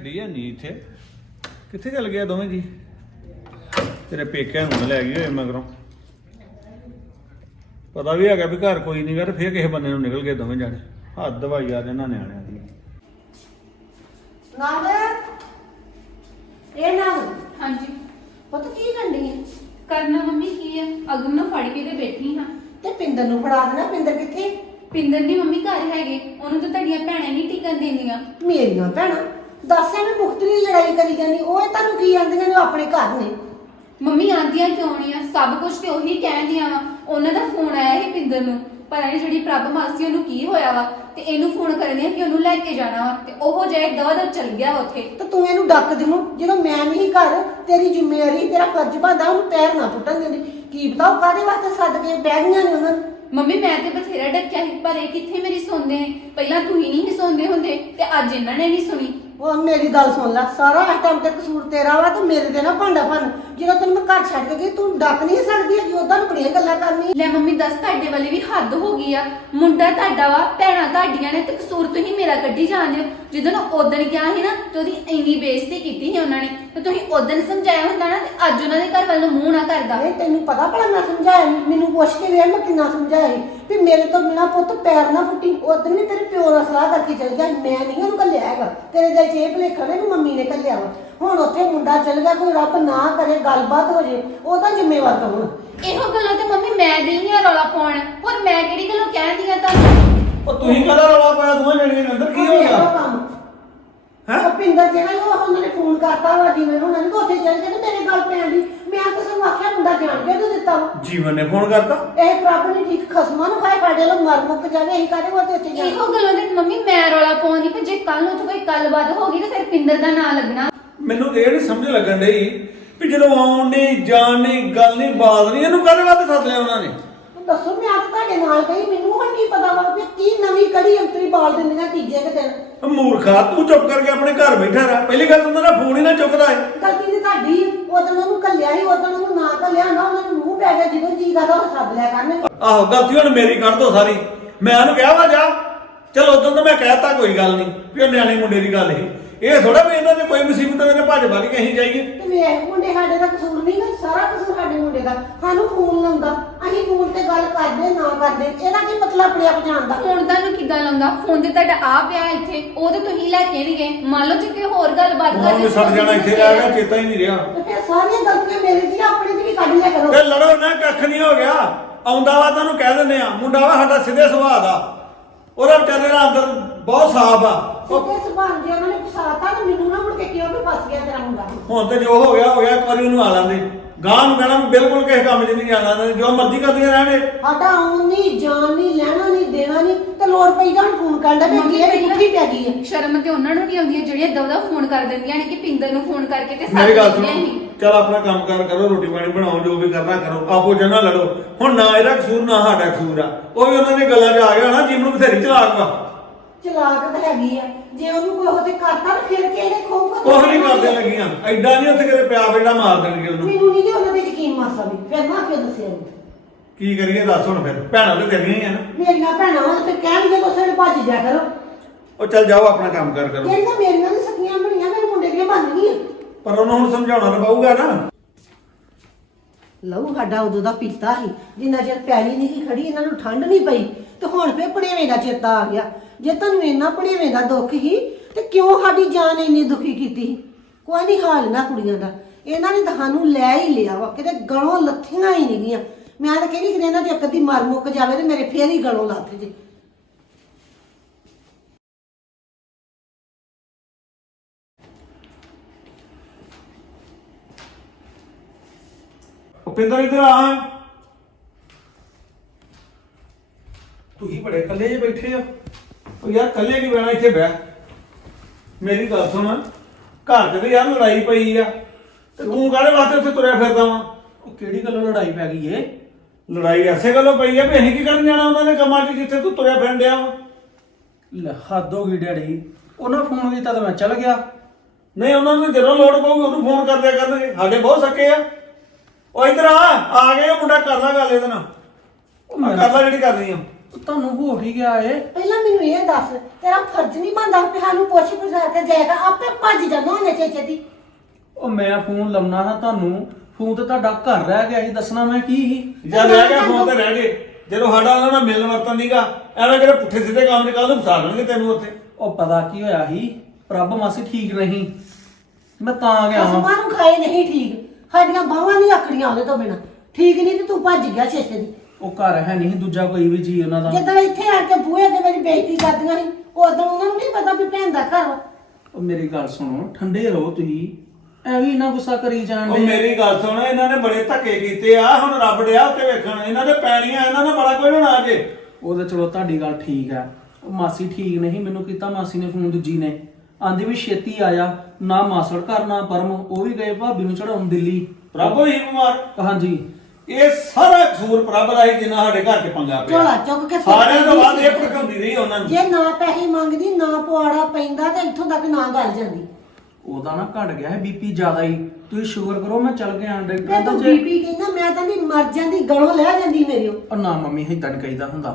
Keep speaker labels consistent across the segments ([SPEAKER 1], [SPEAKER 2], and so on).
[SPEAKER 1] ਵੱਡੀ ਹੈ ਨਹੀਂ ਇੱਥੇ ਕਿੱਥੇ ਚੱਲ ਗਿਆ ਦੋਵੇਂ ਜੀ ਤੇਰੇ ਪੇਕਿਆਂ ਨੂੰ ਲੈ ਗਈ ਹੋਏ ਮਗਰੋਂ ਪਤਾ ਵੀ ਹੈਗਾ ਵੀ ਘਰ ਕੋਈ ਨਹੀਂ ਗਾ ਤੇ ਫੇਰ ਕਿਸੇ ਬੰਦੇ ਨੂੰ ਨਿਕਲ ਗਏ ਦੋਵੇਂ ਜਾਣੇ ਹੱਦ ਦਵਾਈ ਆ ਇਹਨਾਂ ਨਿਆਣਿਆਂ ਦੀ
[SPEAKER 2] ਨਾਮ ਇਹ ਨਾਮ
[SPEAKER 3] ਹਾਂਜੀ
[SPEAKER 2] ਪਤਾ ਕੀ ਕਰਨੀ ਹੈ
[SPEAKER 3] ਕਰਨਾ ਮੰਮੀ ਕੀ ਹੈ ਅਗਮ ਨੂੰ ਫੜ ਕੇ ਤੇ ਬੈਠੀ ਹਾਂ
[SPEAKER 2] ਤੇ ਪਿੰਦਰ ਨੂੰ ਫੜਾ ਦੇਣਾ ਪਿੰਦਰ ਕਿੱਥੇ
[SPEAKER 3] ਪਿੰਦਰ ਨਹੀਂ ਮੰਮੀ ਘਰ ਹੈਗੇ ਉਹਨੂੰ ਤਾਂ ਤੁਹਾਡੀਆਂ ਭੈਣਾਂ ਨਹੀਂ ਟਿਕਣ ਦਿੰਦੀਆਂ
[SPEAKER 2] ਮੇਰੀਆਂ ਭੈਣਾਂ ਦੱਸ ਐਵੇਂ ਮੁਖਤਰੀ ਲੜਾਈ ਕਰੀ ਜਾਂਦੀ ਉਹ ਤੁਹਾਨੂੰ ਕੀ ਆਂਦੀਆਂ ਨੇ ਉਹ ਆਪਣੇ ਘਰ ਨੇ
[SPEAKER 3] ਮੰਮੀ ਆਂਦੀਆਂ ਕਿਉਂ ਨਹੀਂ ਆ ਸਭ ਕੁਝ ਤੇ ਉਹੀ ਕਹਿੰਦੀਆਂ ਵਾ ਉਹਨਾਂ ਦਾ ਫੋਨ ਆਇਆ ਸੀ ਪਿੰਦਰ ਨੂੰ ਪਰ ਇਹ ਜਿਹੜੀ ਪ੍ਰਭ ਮਾਸੀ ਉਹਨੂੰ ਕੀ ਹੋਇਆ ਵਾ ਤੇ ਇਹਨੂੰ ਫੋਨ ਕਰਨੇ ਕਿ ਉਹਨੂੰ ਲੈ ਕੇ ਜਾਣਾ ਵਾ ਤੇ ਉਹ ਜਾਏ ਦਵਾ ਚਲ ਗਿਆ ਉੱਥੇ
[SPEAKER 2] ਤੇ ਤੂੰ ਇਹਨੂੰ ਡੱਕ ਦਿਮੂ ਜਦੋਂ ਮੈਂ ਨਹੀਂ ਘਰ ਤੇਰੀ ਜ਼ਿੰਮੇਵਾਰੀ ਤੇਰਾ ਫਰਜ਼ ਬਣਦਾ ਉਹਨੂੰ ਪੈਰ ਨਾ ਪੁੱਟਣ ਦਿੰਦੀ ਕੀ ਪਤਾ ਉਹ ਕਾਹਦੇ ਵਾਸਤੇ ਸੱਦ ਕੇ ਬਹਿ ਗਈਆਂ ਨੇ ਉਹਨਾਂ ਨੂੰ
[SPEAKER 3] ਮੰਮੀ ਮੈਂ ਤੇ ਬਥੇਰਾ ਡੱਕਿਆ ਸੀ ਪਰ ਇਹ ਕਿੱਥੇ ਮੇਰੀ ਸੁਣਦੇ ਨੇ ਪਹਿਲਾਂ ਤੂੰ ਹੀ ਨਹੀਂ ਸੁਣਦੇ ਹੁੰਦੇ ਤੇ ਅੱਜ ਇਹਨਾਂ ਨੇ ਨਹੀਂ ਸੁਣੀ
[SPEAKER 2] ਉਹ ਮੇਰੀ ਗੱਲ ਸੁਣ ਲੈ ਸਾਰਾ ਇਸ ਟਾਈਮ ਤੇ ਕਸੂਰ ਤੇਰਾ ਵਾ ਤੇ ਮੇਰੇ ਤੇ ਨਾ ਭਾਂਡਾ ਭੰਨ ਜਦੋਂ ਤੈਨੂੰ ਮੈਂ ਘਰ ਛੱਡ ਕੇ ਗਈ ਤੂੰ ਡੱਕ ਨਹੀਂ ਸਕਦੀ ਕਿ ਉਦਾਂ ਨੂੰ ਬੜੀਆਂ ਗੱਲਾਂ ਕਰਨੀ
[SPEAKER 3] ਲੈ ਮੰਮੀ ਦੱਸ ਤੁਹਾਡੇ ਵਾਲੇ ਵੀ ਹੱਦ ਹੋ ਗਈ ਆ ਮੁੰਡਾ ਤੁਹਾਡਾ ਵਾ ਭੈਣਾਂ ਤੁਹਾਡੀਆਂ ਨੇ ਤੇ ਕਸੂਰ ਤੁਸੀਂ ਮੇਰਾ ਕੱਢੀ ਜਾਂਦੇ ਹੋ ਜਦੋਂ ਉਦਣ ਗਿਆ ਸੀ ਨਾ ਤੇ ਉਹਦੀ ਇੰਨੀ ਬੇਇੱਜ਼ਤੀ ਕੀਤੀ ਸੀ ਉਹਨਾਂ ਨੇ ਤੇ ਤੁਸੀਂ ਉਦਣ ਸਮਝਾਇਆ ਹੁੰਦਾ ਨਾ ਤੇ ਅੱਜ ਉਹਨਾਂ ਦੇ ਘਰ ਵੱਲ ਨੂੰ ਮੂੰਹ ਨਾ ਕਰਦਾ
[SPEAKER 2] ਇਹ ਤੈਨੂੰ ਪਤਾ ਭਲਾ ਮੈਂ ਸਮਝਾਇਆ ਨੀ, ਮੈਨੂੰ ਪੁੱਛ ਕੇ ਵੇਖ ਮੈਂ ਕਿੰਨਾ ਸਮਝਾਇਆ ਸੀ ਵੀ ਮੇਰੇ ਤੋਂ ਬਿਨਾ ਪੁੱਤ ਪੈਰ ਨਾ ਫੁੱਟੀ ਉਦੋਂ ਵੀ ਤੇਰੇ ਪਿਓ ਨਾਲ ਸਲਾਹ ਕਰਕੇ ਚਲ ਗਿਆ ਮੈਂ ਨਹੀਂ ਉਹਨੂੰ ਘੱਲਿਆ ਹੈਗਾ ਤੇਰੇ ਦਿਲ 'ਚ ਇਹ ਭੁਲੇਖਾ ਨੇ ਵੀ ਮੰਮੀ ਨੇ ਘੱਲਿਆ ਵਾ ਹੁਣ ਉੱਥੇ ਮੁੰਡਾ ਚਲ ਗਿਆ ਕੋਈ ਰੱਬ ਨਾ ਕਰੇ ਗੱਲਬਾਤ ਹੋ ਜੇ ਉਹਦਾ ਜ਼ਿੰਮੇਵਾਰ ਕੌਣ
[SPEAKER 3] ਇਹੋ ਗੱਲੋਂ ਤੇ ਮੰਮੀ ਮੈਂ ਦੇਈ ਆ ਰੌਲਾ ਪਾਉਣ ਹੋਰ ਮੈਂ ਕਿਹੜੀ ਗੱਲੋਂ ਕਹਿੰਦੀ ਆ ਤੁਹਾਨੂੰ
[SPEAKER 1] ਉਹ ਤੁਸੀਂ ਕਦਾ ਰੌਲਾ ਪਾਇਆ ਦੋਵੇਂ ਜਣੀਆਂ ਦੇ ਅੰਦਰ ਕੀ ਹੋ ਗਿਆ
[SPEAKER 2] ਹੈ ਪਿੰਦਰ ਜਿਹੜਾ ਉਹ ਉਹਨਾਂ ਨੇ ਫੋਨ ਕਰਤਾ ਵਾ ਜਿਵੇਂ ਉਹਨਾਂ ਨੇ ਉੱਥੇ ਚਲ ਗਏ ਤੇ ਮੇਰੇ ਗੱਲ ਪੈਣ ਦੀ ਮੈਂ ਤਾਂ ਸਾਨੂੰ ਆਖਿਆ ਮੁੰਡਾ ਜਾਣ ਕੇ ਤੂੰ ਦਿੱਤਾ ਵਾ
[SPEAKER 1] ਜੀਵਨ ਨੇ ਫੋਨ ਕਰਤਾ
[SPEAKER 2] ਇਹ ਪ੍ਰਭ ਨੇ ਠੀਕ ਖਸਮਾਂ ਨੂੰ ਖਾਏ ਸਾਡੇ ਲੋਕ ਮਰ ਮੁੱਕ ਜਾਵੇ ਅਸੀਂ ਕਾਹਦੇ ਵਾਸਤੇ ਉੱਥੇ ਜਾਣਾ
[SPEAKER 3] ਇਹੋ ਗੱਲੋਂ ਤੇ ਮੰਮੀ ਮੈਂ ਰੌਲਾ ਪਾਉਂਦੀ ਪਰ ਜੇ ਕੱਲ ਨੂੰ ਕੋਈ ਗੱਲਬਾਤ ਹੋ ਗਈ ਤੇ ਫਿਰ ਪਿੰਦਰ ਦਾ ਨਾਂ ਲੱਗਣਾ
[SPEAKER 1] ਮੈਨੂੰ ਇਹ ਨਹੀਂ ਸਮਝ ਲੱਗਣ ਡਈ ਵੀ ਜਦੋਂ ਆਉਣ ਨਹੀਂ ਜਾਣ ਨਹੀਂ ਗੱਲ ਨਹੀਂ ਬਾਤ ਨਹੀਂ ਇਹਨੂੰ ਕਾਹਦੇ ਵਾਸਤੇ ਸੱਦ ਲਿਆ ਉਹਨਾਂ ਨੇ
[SPEAKER 2] ਦੱਸੋ ਮੈਂ ਅੱਜ ਤੁਹਾਡੇ ਨਾਲ ਗਈ ਮੈਨੂੰ ਹੁਣ ਕੀ ਪਤਾ ਵਾ ਕਿ ਕੀ ਨਵੀਂ ਕੜੀ ਅੰਤਰੀ ਬਾਲ ਦਿੰਦੀਆਂ ਤੀਜੇ ਕੁ ਦਿਨ
[SPEAKER 1] ਮੂਰਖਾ ਤੂੰ ਚੁੱਪ ਕਰਕੇ ਆਪਣੇ ਘਰ ਬੈਠਾ ਰਹਿ ਪਹਿਲੀ ਗੱਲ ਤਾਂ ਮੇਰਾ ਫੋਨ ਹੀ ਨਾ ਚੁੱਕਦਾ ਹੈ
[SPEAKER 2] ਗਲਤੀ ਤੇ ਤੁਹਾਡੀ ਉਦੋਂ ਉਹਨੂੰ ਕੱਲਿਆ ਸੀ ਉਦੋਂ ਉਹਨੂੰ ਨਾ ਕੱਲਿਆ ਨਾ ਉਹਨਾਂ ਨੂੰ ਮੂੰਹ ਪੈ ਗਿਆ ਜਦੋਂ ਜੀ ਕਰਦਾ ਉਹ ਸੱਦ ਲਿਆ ਕਰਨ
[SPEAKER 1] ਆਹੋ ਗਲਤੀ ਹੁਣ ਮੇਰੀ ਕੱਢ ਦੋ ਸਾਰੀ ਮੈਂ ਉਹਨੂੰ ਕਿਹਾ ਵਾ ਜਾ ਚਲੋ ਉਦੋਂ ਤਾਂ ਮੈਂ ਕਹਿਤਾ ਕੋਈ ਗੱਲ ਨਹੀਂ ਵੀ ਉਹ ਨਿਆਣੇ ਮੁੰਡੇ ਦੀ ਗੱਲ ਸੀ ਇਹ ਥੋੜਾ ਵੀ ਇਹਨਾਂ ਦੀ ਕੋਈ ਮੁਸੀਬਤ ਹੋਵੇ ਤੇ ਭੱਜ ਭੱਜ ਕੇ ਅਸੀਂ ਜਾਈਏ
[SPEAKER 2] ਤੇ ਵੇਖ ਮੁੰਡੇ ਸਾਡੇ ਦਾ ਕਸੂਰ ਨਹੀਂ ਨਾ ਸਾਰਾ ਕਸੂਰ ਸਾਡੇ ਮੁੰਡੇ ਦਾ ਸਾਨੂੰ ਫੋਨ ਲਾਉਂਦਾ ਅਸੀਂ ਫੋਨ ਤੇ ਗੱਲ ਕਰਦੇ ਨਾ ਕਰਦੇ ਇਹਦਾ ਕੀ ਮਤਲਬ ਆਪਣੇ ਆਪ ਜਾਣਦਾ
[SPEAKER 3] ਫੋਨ ਤੁਹਾਨੂੰ ਕਿੱਦਾਂ ਲਾਉਂਦਾ ਫੋਨ ਤੇ ਤੁਹਾਡਾ ਆ ਪਿਆ ਇੱਥੇ ਉਹ ਤੇ ਤੁਸੀਂ ਲੈ ਕੇ ਨਹੀਂ ਗਏ ਮੰਨ ਲਓ ਜੇ ਕੋਈ ਹੋਰ ਗੱਲਬਾਤ
[SPEAKER 1] ਹੁਣ ਵੀ ਸੜ ਜਾਣਾ ਇੱਥੇ ਰਹਿ ਗਿਆ ਚੇਤਾ ਹੀ ਨਹੀਂ ਰਿਹਾ
[SPEAKER 2] ਤੇ ਫਿਰ ਸਾਰੀਆਂ ਗਲਤੀਆਂ ਮੇਰੇ ਜੀ ਆਪਣੇ ਚ ਵੀ ਕੱਢ ਲਿਆ ਕਰੋ
[SPEAKER 1] ਤੇ ਲੜੋ ਨਾ ਕੱਖ ਨਹੀਂ ਹੋ ਗਿਆ ਆਉਂਦਾ ਵਾ ਤੁਹਾਨੂੰ ਕਹਿ ਦਿੰਦੇ ਆ ਮੁੰਡਾ ਵਾ ਸਾਡਾ ਸਿੱਧੇ ਸੁਭਾਅ ਦਾ ਉਹਦਾ ਵਿਚਾਰੇ ਦਾ ਅੰਦਰ ਬਹੁਤ ਸਾਫ਼ ਆ
[SPEAKER 2] ਸਿੱਧੇ ਸੁਭਾਅ ਜੇ ਉਹਨਾਂ ਨੇ ਫਸਾਤਾ ਤੇ ਮੈਨੂੰ ਨਾ ਮੁੜ ਕੇ ਕਿਉਂ ਵੀ ਫਸ ਗਿਆ ਤੇਰਾ ਮੁੰਡਾ
[SPEAKER 1] ਹੁਣ ਤੇ ਜੋ ਹੋ ਗਿਆ ਇੱਕ ਵਾਰੀ ਉਹਨੂੰ ਆ ਲੈਂਦੇ ਗਾਂ ਨੂੰ ਕਹਿਣਾ ਵੀ ਬਿਲਕੁਲ ਕਿਸੇ ਕੰਮ 'ਚ ਨਹੀਂ ਜਾਣਾ ਜੋ ਮਰਜ਼ੀ ਕਰਦੀਆਂ ਰਹਿਣੇ
[SPEAKER 2] ਸਾਡਾ ਆਉਣ ਨਹੀਂ ਜਾਣ ਨਹੀਂ ਲੈਣਾ ਨਹੀਂ ਦੇਣਾ ਨਹੀਂ ਤੇ ਲੋੜ ਪਈ ਤਾਂ ਫੋਨ ਕਰਦਾ ਵੀ ਕੀ ਇਹ ਪੁੱਠੀ ਪੈ ਗਈ ਹੈ
[SPEAKER 3] ਸ਼ਰਮ ਤੇ ਉਹਨਾਂ ਨੂੰ ਨਹੀਂ ਆਉਂਦੀ ਜਿਹੜੀਆਂ ਦਵਦਾ ਫੋਨ ਕਰ ਦਿੰਦੀਆਂ ਨੇ ਕਿ ਪਿੰਦਰ ਨੂੰ ਫੋਨ ਕਰਕੇ ਤੇ
[SPEAKER 1] ਮੇਰੀ ਗੱਲ ਸੁਣੋ
[SPEAKER 3] ਦਿੰਦੀਆਂ ਸੀ।
[SPEAKER 1] ਚਲ ਆਪਣਾ ਕੰਮ ਕਾਰ ਕਰੋ ਰੋਟੀ ਪਾਣੀ ਬਣਾਓ ਜੋ ਵੀ ਕਰਨਾ ਕਰੋ ਆਪੋ ਜਨਾ ਲੜੋ ਹੁਣ ਨਾ ਇਹਦਾ ਕਸੂਰ ਨਾ ਸਾਡਾ ਕਸੂਰ ਆ ਉਹ ਵੀ ਉਹਨਾਂ ਦੀ ਗੱਲਾਂ 'ਚ ਆ ਗਿਆ ਨਾ ਜੀਵਨ ਨੂੰ ਬਥੇਰੀ ਚਲਾਕ ਵਾ
[SPEAKER 2] ਚਲਾਕ ਤਾਂ ਹੈਗੀ ਆ ਜੇ ਉਹਨੂੰ ਕੋਈ ਉਹਦੇ ਕਰਤਾ ਤਾਂ ਫਿਰ ਕਿਹਨੇ ਖੋਊਗਾ
[SPEAKER 1] ਕੁਛ ਨਹੀਂ ਕਰਦੇ ਲੱਗੀਆਂ ਐਡਾ ਨਹੀਂ ਉੱਥੇ ਕਿਤੇ ਪਿਆ ਬੇੜਾ ਮਾਰ ਦੇਣਗੇ ਉਹਨੂੰ
[SPEAKER 2] ਮੈਨੂੰ ਨਹੀਂ ਕਿ ਉਹਨਾਂ ਦੇ ਯਕੀਨ ਮਾਸਾ ਵੀ ਫਿਰ ਨਾ ਕਿਉਂ ਦੱਸਿਆ ਨੀ।
[SPEAKER 1] ਕੀ ਕਰੀਏ ਦੱਸ ਹੁਣ ਫਿਰ ਭੈਣਾਂ ਤੇ ਤੇਰੀਆਂ ਹੀ ਆ ਨਾ
[SPEAKER 2] ਮੇਰੀਆਂ ਭੈਣਾਂ ਵਾਂ ਤੇ ਕਹਿਣਗੇ ਉਸੇ ਨੇ ਭੱਜ ਜਾ ਕਰੋ
[SPEAKER 1] ਉਹ ਚੱਲ ਜਾਓ ਆਪਣਾ ਕੰਮ ਕਾਰ ਕਰੋ
[SPEAKER 2] ਜਿਹੜੀਆਂ ਮੇਰੀਆਂ ਵੀ ਸਕੀਆਂ ਬਣੀਆਂ ਮੇਰੇ ਮੁੰਡੇ ਦੀਆਂ ਬਣ ਗਈਆਂ
[SPEAKER 1] ਪਰ ਉਹਨੂੰ ਹੁਣ ਸਮਝਾਉਣਾ ਤਾਂ ਪਊਗਾ ਨਾ
[SPEAKER 2] ਲਹੂ ਸਾਡਾ ਉਦੋਂ ਦਾ ਪੀਤਾ ਸੀ ਜਿੰਨਾ ਚਿਰ ਪਿਆਲੀ ਨਹੀਂ ਸੀ ਖੜੀ ਇਹਨਾਂ ਨੂੰ ਠੰਡ ਨਹੀਂ ਪਈ ਤੇ ਹੁਣ ਫੇਰ ਭਣੇਵੇਂ ਦਾ ਚੇਤਾ ਆ ਗਿਆ ਜੇ ਤੁਹਾਨੂੰ ਇੰਨਾ ਭਣੇਵੇਂ ਦਾ ਦੁੱਖ ਸੀ ਤੇ ਕਿਉਂ ਸਾਡੀ ਜਾਨ ਇੰਨੀ ਦੁਖੀ ਕੀਤੀ ਕੋਈ ਨਹੀਂ ਹਾਲ ਨਾ ਕੁੜੀਆਂ ਦਾ ਇਹਨਾਂ ਨੇ ਤੁਹਾਨੂੰ ਲੈ ਹੀ ਲਿਆ ਵਾ ਕਿਤੇ ਗਲੋਂ ਲੱਥੀਆਂ ਹੀ ਨਹੀਂ ਗਈਆਂ ਮੈਂ ਤਾਂ ਕਹਿੰਦੀ ਕਿ ਇਹਨਾਂ ਚ ਇੱਕ ਦੀ ਮਰ ਮੁੱਕ ਜਾਵੇ ਤੇ ਮੇਰੇ ਫੇਰ ਹੀ ਗਲੋਂ ਲੱਥ ਜੇ
[SPEAKER 1] ਉਪਿੰਦਰ ਇੱਧਰ ਆ ਤੁਸੀਂ ਬੜੇ ਇਕੱਲੇ ਜੇ ਬੈਠੇ ਆ ਉਹ ਯਾਰ ਇਕੱਲੇ ਕੀ ਬਹਿਣਾ ਇੱਥੇ ਬਹਿ ਮੇਰੀ ਗੱਲ ਸੁਣ ਘਰ 'ਚ ਤੇ ਯਾਰ ਲੜਾਈ ਪਈ ਆ ਤੇ ਤੂੰ ਕਾਹਦੇ ਵਾਸਤੇ ਉੱਥੇ ਤੁਰਿਆ ਫਿਰਦਾ ਵਾ
[SPEAKER 4] ਉਹ ਕਿਹੜੀ ਗੱਲੋਂ ਲੜਾਈ ਪੈ ਗਈ ਏ
[SPEAKER 1] ਲੜਾਈ ਐਸੇ ਗੱਲੋਂ ਪਈ ਆ ਵੀ ਅਸੀਂ ਕੀ ਕਰਨ ਜਾਣਾ ਉਹਨਾਂ ਦੇ ਕੰਮਾਂ 'ਚ ਜਿੱਥੇ ਤੂੰ ਤੁਰਿਆ ਫਿਰਨ ਡਿਆ ਵਾ
[SPEAKER 4] ਲੈ ਹੱਦ ਹੋ ਗਈ ਡੈਡੀ ਉਹਨਾਂ ਫੋਨ ਕੀਤਾ ਤਾਂ ਮੈਂ ਚੱਲ ਗਿਆ
[SPEAKER 1] ਨਹੀਂ ਉਹਨਾਂ ਨੂੰ ਜਦੋਂ ਲੋੜ ਪਊਗੀ ਉਹਨੂੰ ਫੋਨ ਕਰਦੇ ਕਰਨਗੇ ਸਾਡੇ ਬਹੁਤ ਸੱਕੇ ਆ ਉਹ ਇੱਧਰ ਆ ਗਏ ਉਹ ਮੁੰਡਾ ਕਰ ਲਾ ਗੱਲ ਇਹਦੇ ਨਾਲ ਉਹ ਮੈਂ ਕਰ ਲਾ ਜਿਹੜੀ ਕਰਨੀ ਆ
[SPEAKER 4] ਤੁਹਾਨੂੰ ਹੋ ਹੀ ਗਿਆ ਏ।
[SPEAKER 2] ਪਹਿਲਾਂ ਮੈਨੂੰ ਇਹ ਦੱਸ, ਤੇਰਾ ਫਰਜ਼ ਨਹੀਂ ਬਣਦਾ ਕਿ ਸਾਨੂੰ ਪੁੱਛ ਪੁਛਾ ਕੇ ਜਾਏਗਾ, ਆਪੇ ਭੱਜ ਜਾਂਦਾ ਉਹਨੇ ਛੇਤੀ।
[SPEAKER 4] ਉਹ ਮੈਂ ਫੋਨ ਲਾਉਣਾ ਹਾਂ ਤੁਹਾਨੂੰ, ਫੋਨ ਤੇ ਤੁਹਾਡਾ ਘਰ ਰਹਿ ਗਿਆ ਸੀ, ਦੱਸਣਾ ਮੈਂ ਕੀ ਸੀ।
[SPEAKER 1] ਜਾਂ ਰਹਿ ਗਿਆ ਫੋਨ ਤੇ ਰਹਿ ਗਏ, ਜਦੋਂ ਸਾਡਾ ਉਹਨਾਂ ਨਾਲ ਮਿਲਣ ਵਰਤਨ ਦੀਗਾ ਐਵੇਂ ਕਿਹੜੇ ਪੁੱਠੇ ਸਿੱਧੇ ਕੰਮ ਨਿਕਾਲ ਨੂੰ ਫਸਾ ਦੇਣਗੇ ਤੈਨੂੰ ਉੱਥੇ।
[SPEAKER 4] ਉਹ ਪਤਾ ਕੀ ਹੋਇਆ ਸੀ, ਪ੍ਰਭ ਮਾਸੀ ਠੀਕ ਨਹੀਂ, ਮੈਂ ਤਾਂ ਗਿਆ ਵਾਂ।
[SPEAKER 2] ਕਸਮਾਂ ਨੂੰ ਖਾਏ ਨਹੀਂ ਠੀਕ, ਸਾਡੀਆਂ ਬਾਹਾਂ ਨਹੀਂ ਆਕੜੀਆਂ ਉਹਦੇ ਤੋਂ ਬਿਨਾ ਠੀਕ ਨਹੀਂ ਤੇ ਤੂੰ ਭੱਜ ਗਿਆ ਛੇਤੀ।
[SPEAKER 4] ਉਹ ਘਰ ਹੈ ਨਹੀਂ ਦੂਜਾ ਕੋਈ ਵੀ ਜੀ ਉਹਨਾਂ ਦਾ।
[SPEAKER 2] ਜਦੋਂ ਇੱਥੇ ਆ ਕੇ ਬੂਹੇ ਅੱਗੇ ਮੇਰੀ ਬੇਇੱਜ਼ਤੀ ਕਰਦੀਆਂ ਸੀ, ਉਦੋਂ ਉਹਨਾਂ ਨੂੰ ਨਹੀਂ ਪਤਾ ਵੀ ਭੈਣ ਦਾ ਘਰ ਵਾ।
[SPEAKER 4] ਉਹ ਮੇਰੀ ਗੱਲ ਸੁਣੋ, ਠੰਡੇ ਰਹੋ ਤੁਸੀਂ, ਐਵੇਂ ਨਾ ਗੁੱਸਾ ਕਰੀ ਜਾਣ
[SPEAKER 1] ਉਹ
[SPEAKER 4] ਦੇ।
[SPEAKER 1] ਮੇਰੀ ਗੱਲ ਸੁਣ, ਇਹਨਾਂ ਨੇ ਬੜੇ ਧੱਕੇ ਕੀਤੇ ਆ, ਹੁਣ ਰੱਬ ਡਿਆ ਉੱਤੇ ਵੇਖਣ, ਇਹਨਾਂ ਦੇ ਪੈਣੀਆਂ, ਇਹਨਾਂ ਨੇ ਬੜਾ ਕੋਈ ਬਣਾ ਜੇ।
[SPEAKER 4] ਉਹ ਤਾਂ ਚਲੋ ਤੁਹਾਡੀ ਗੱਲ ਠੀਕ ਹੈ, ਉਹ ਮਾਸੀ ਠੀਕ ਨਹੀਂ, ਮੈਨੂੰ ਕੀਤਾ ਮਾਸੀ ਨੇ ਫੋਨ ਦੂਜੀ ਨੇ, ਆਂਦੀ ਵੀ ਛੇਤੀ ਆਇਆ, ਨਾ ਮਾਸੜ ਘਰ ਨਾ ਪਰਮ, ਉਹ ਵੀ ਗਏ ਭਾਬੀ ਨੂੰ ਚੜਾਉਣ ਦਿੱਲੀ।
[SPEAKER 1] ਪ੍ਰਭ ਹੀ ਬਿਮਾਰ।
[SPEAKER 4] ਹਾਂਜੀ
[SPEAKER 1] ਇਹ ਸਾਰਾ ਕਸੂਰ ਪ੍ਰਭ ਦਾ ਹੀ ਜਿੰਨਾ ਸਾਡੇ ਘਰ 'ਚ ਪੰਗਾ ਪਿਆ।
[SPEAKER 2] ਝੋਲਾ ਚੁੱਕ ਕੇ
[SPEAKER 1] ਸਾਰਿਆਂ ਤੋਂ ਬਾਅਦ ਇਹ ਭੜਕਾਉਂਦੀ ਰਹੀ ਉਹਨਾਂ ਨੂੰ।
[SPEAKER 2] ਜੇ ਨਾ ਪੈਸੇ ਮੰਗਦੀ, ਨਾ ਪੁਆੜਾ ਪੈਂਦਾ ਤੇ ਇੱਥੋਂ ਤੱਕ ਨਾ ਗੱਲ ਜਾਂਦੀ।
[SPEAKER 4] ਉਹਦਾ ਨਾ ਘਟ ਗਿਆ ਹੈ ਬੀਪੀ ਜ਼ਿਆਦਾ ਹੀ, ਤੁਸੀਂ ਸ਼ੂਗਰ ਕਰੋ, ਮੈਂ ਚੱਲ ਗਿਆ
[SPEAKER 2] ਤੇ
[SPEAKER 4] ਡਾਕਟਰ
[SPEAKER 2] ਤੂੰ
[SPEAKER 4] ਦੇ।
[SPEAKER 2] ਬੀਪੀ ਕਹਿੰਦਾ, ਮੈਂ ਤਾਂ ਨਹੀਂ ਮਰ ਜਾਂਦੀ, ਗਲੋਂ ਲੈ ਜਾਂਦੀ ਮੇਰੇ।
[SPEAKER 4] ਉਹ ਨਾ ਮੰਮੀ ਏਦਾਂ ਨੀ ਕਹੀਦਾ ਹੁੰਦਾ।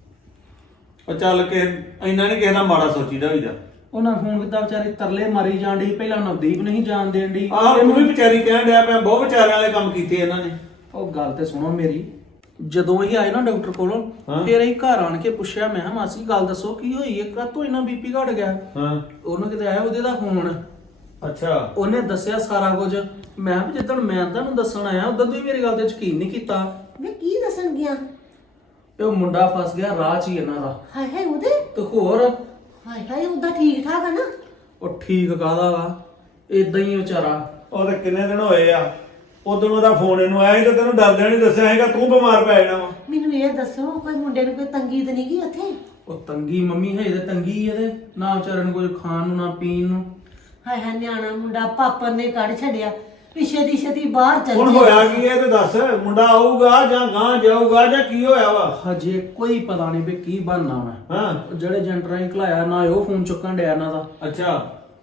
[SPEAKER 1] ਉਹ ਚੱਲ ਕੇ ਇੰਨਾ ਨਹੀਂ ਕਿਸੇ ਦਾ ਮਾੜਾ ਸੋਚੀਦਾ ਹੋਈਦਾ।
[SPEAKER 4] ਉਹਨਾਂ ਫੋਨ ਕੀਤਾ, ਵਿਚਾਰੀ ਤਰਲੇ ਮਾਰੀ ਜਾਣ ਡਈ, ਪਹਿਲਾਂ ਨਵਦੀਪ ਨਹੀਂ ਜਾਣ ਦੇਣ ਡਈ।
[SPEAKER 1] ਆਹ ਤੂੰ ਵੀ ਵਿਚਾਰੀ ਕਹਿਣ ਡਿਆ ਪਿਆ, ਬਹੁਤ ਵਿਚਾਰਿਆਂ ਵਾਲੇ ਕੰਮ ਕੀਤੇ ਇਹਨਾਂ ਨੇ।
[SPEAKER 4] ਉਹ ਗੱਲ ਤੇ ਸੁਣੋ ਮੇਰੀ, ਜਦੋਂ ਇਹ ਆਏ ਨਾ ਡਾਕਟਰ ਕੋਲੋਂ,
[SPEAKER 1] ਹਾਂ।
[SPEAKER 4] ਫਿਰ ਅਸੀਂ ਘਰ ਆਣ ਕੇ ਪੁੱਛਿਆ, ਮੈਂ ਕਿਹਾ ਮਾਸੀ ਗੱਲ ਦੱਸੋ ਕੀ ਹੋਈ ਹੈ, ਕਾਹਤੋਂ ਇੰਨਾ ਬੀਪੀ ਘਟ ਗਿਆ।
[SPEAKER 1] ਹਾਂ
[SPEAKER 4] ਉਹਨੂੰ ਕਿਤੇ ਆਇਆ ਉਹਦੇ ਦਾ ਫੋਨ,
[SPEAKER 1] ਅੱਛਾ।
[SPEAKER 4] ਉਹਨੇ ਦੱਸਿਆ ਸਾਰਾ ਕੁਝ। ਮੈਂ ਕਿਹਾ ਜਿੱਦਣ ਮੈਂ ਤੁਹਾਨੂੰ ਦੱਸਣ ਆਇਆ ਉਦੋਂ ਤੁਸੀਂ ਮੇਰੀ ਗੱਲ ਤੇ ਯਕੀਨ ਨਹੀਂ ਕੀਤਾ।
[SPEAKER 2] ਮੈਂ ਕੀ ਦੱਸਣ ਗਿਆ?
[SPEAKER 4] ਇਹ ਉਹ ਮੁੰਡਾ ਫਸ ਗਿਆ ਰਾਹ 'ਚ ਹੀ ਇਹਨਾਂ ਦਾ।
[SPEAKER 2] ਹਾਏ ਹਾਏ ਉਹਦੇ,
[SPEAKER 4] ਤੇ ਹੋਰ
[SPEAKER 2] ਹਾਏ ਹਾਏ ਉਹਦਾ ਠੀਕ ਠਾਕ ਆ ਨਾ?
[SPEAKER 4] ਉਹ ਠੀਕ ਕਾਹਦਾ ਵਾ, ਇਦਾਂ ਹੀ ਵਿਚਾਰਾ।
[SPEAKER 1] ਉਹਦੇ ਕਿੰਨੇ ਦਿਨ ਹੋਏ ਆ, ਉਦੋਂ ਉਹਦਾ ਫੋਨ ਇਹਨੂੰ ਆਇਆ ਸੀ ਤੇ ਤੈਨੂੰ ਡਰਦਿਆਂ ਨਹੀਂ ਦੱਸਿਆ ਹੈਗਾ, ਤੂੰ ਬਿਮਾਰ ਪੈ ਜਾਣਾ ਵਾ।
[SPEAKER 2] ਮੈਨੂੰ ਇਹ ਦੱਸੋ, ਕੋਈ ਮੁੰਡੇ ਨੂੰ ਕੋਈ ਤੰਗੀ ਤੇ ਨਹੀਂ ਗਈ ਉੱਥੇ?
[SPEAKER 4] ਉਹ ਤੰਗੀ ਮੰਮੀ ਹੈ ਤੇ ਤੰਗੀ ਇਹਦੇ, ਨਾ ਵਿਚਾਰੇ ਨੂੰ ਕੁਝ ਖਾਣ ਨੂੰ ਨਾ ਪੀਣ ਨੂੰ।
[SPEAKER 2] ਹਾਏ ਹਾਏ ਨਿਆਣਾ ਮੁੰਡਾ ਪਾਪਨ ਨੇ ਕੱਢ ਛੱਡਿਆ, ਪਿੱਛੇ ਦੀ ਛੇਤੀ ਬਾਹਰ ਚੱਲ
[SPEAKER 1] ਹੁਣ ਹੋਇਆ ਕੀ ਹੈ ਤੇ ਦੱਸ, ਮੁੰਡਾ ਆਊਗਾ ਜਾਂ ਗਾਂ ਜਾਊਗਾ ਜਾਂ ਕੀ ਹੋਇਆ ਵਾ?
[SPEAKER 4] ਹਜੇ ਕੋਈ ਪਤਾ ਨਹੀਂ ਵੀ ਕੀ ਬਣਨਾ ਮੈਂ।
[SPEAKER 1] ਹਾਂ
[SPEAKER 4] ਉਹ ਜਿਹੜੇ ਏਜੰਟ ਰਾਹੀਂ ਘਲਾਇਆ, ਨਾ ਉਹ ਫੋਨ ਚੁੱਕਣ ਡਿਆ ਇਹਨਾਂ ਦਾ।
[SPEAKER 1] ਅੱਛਾ।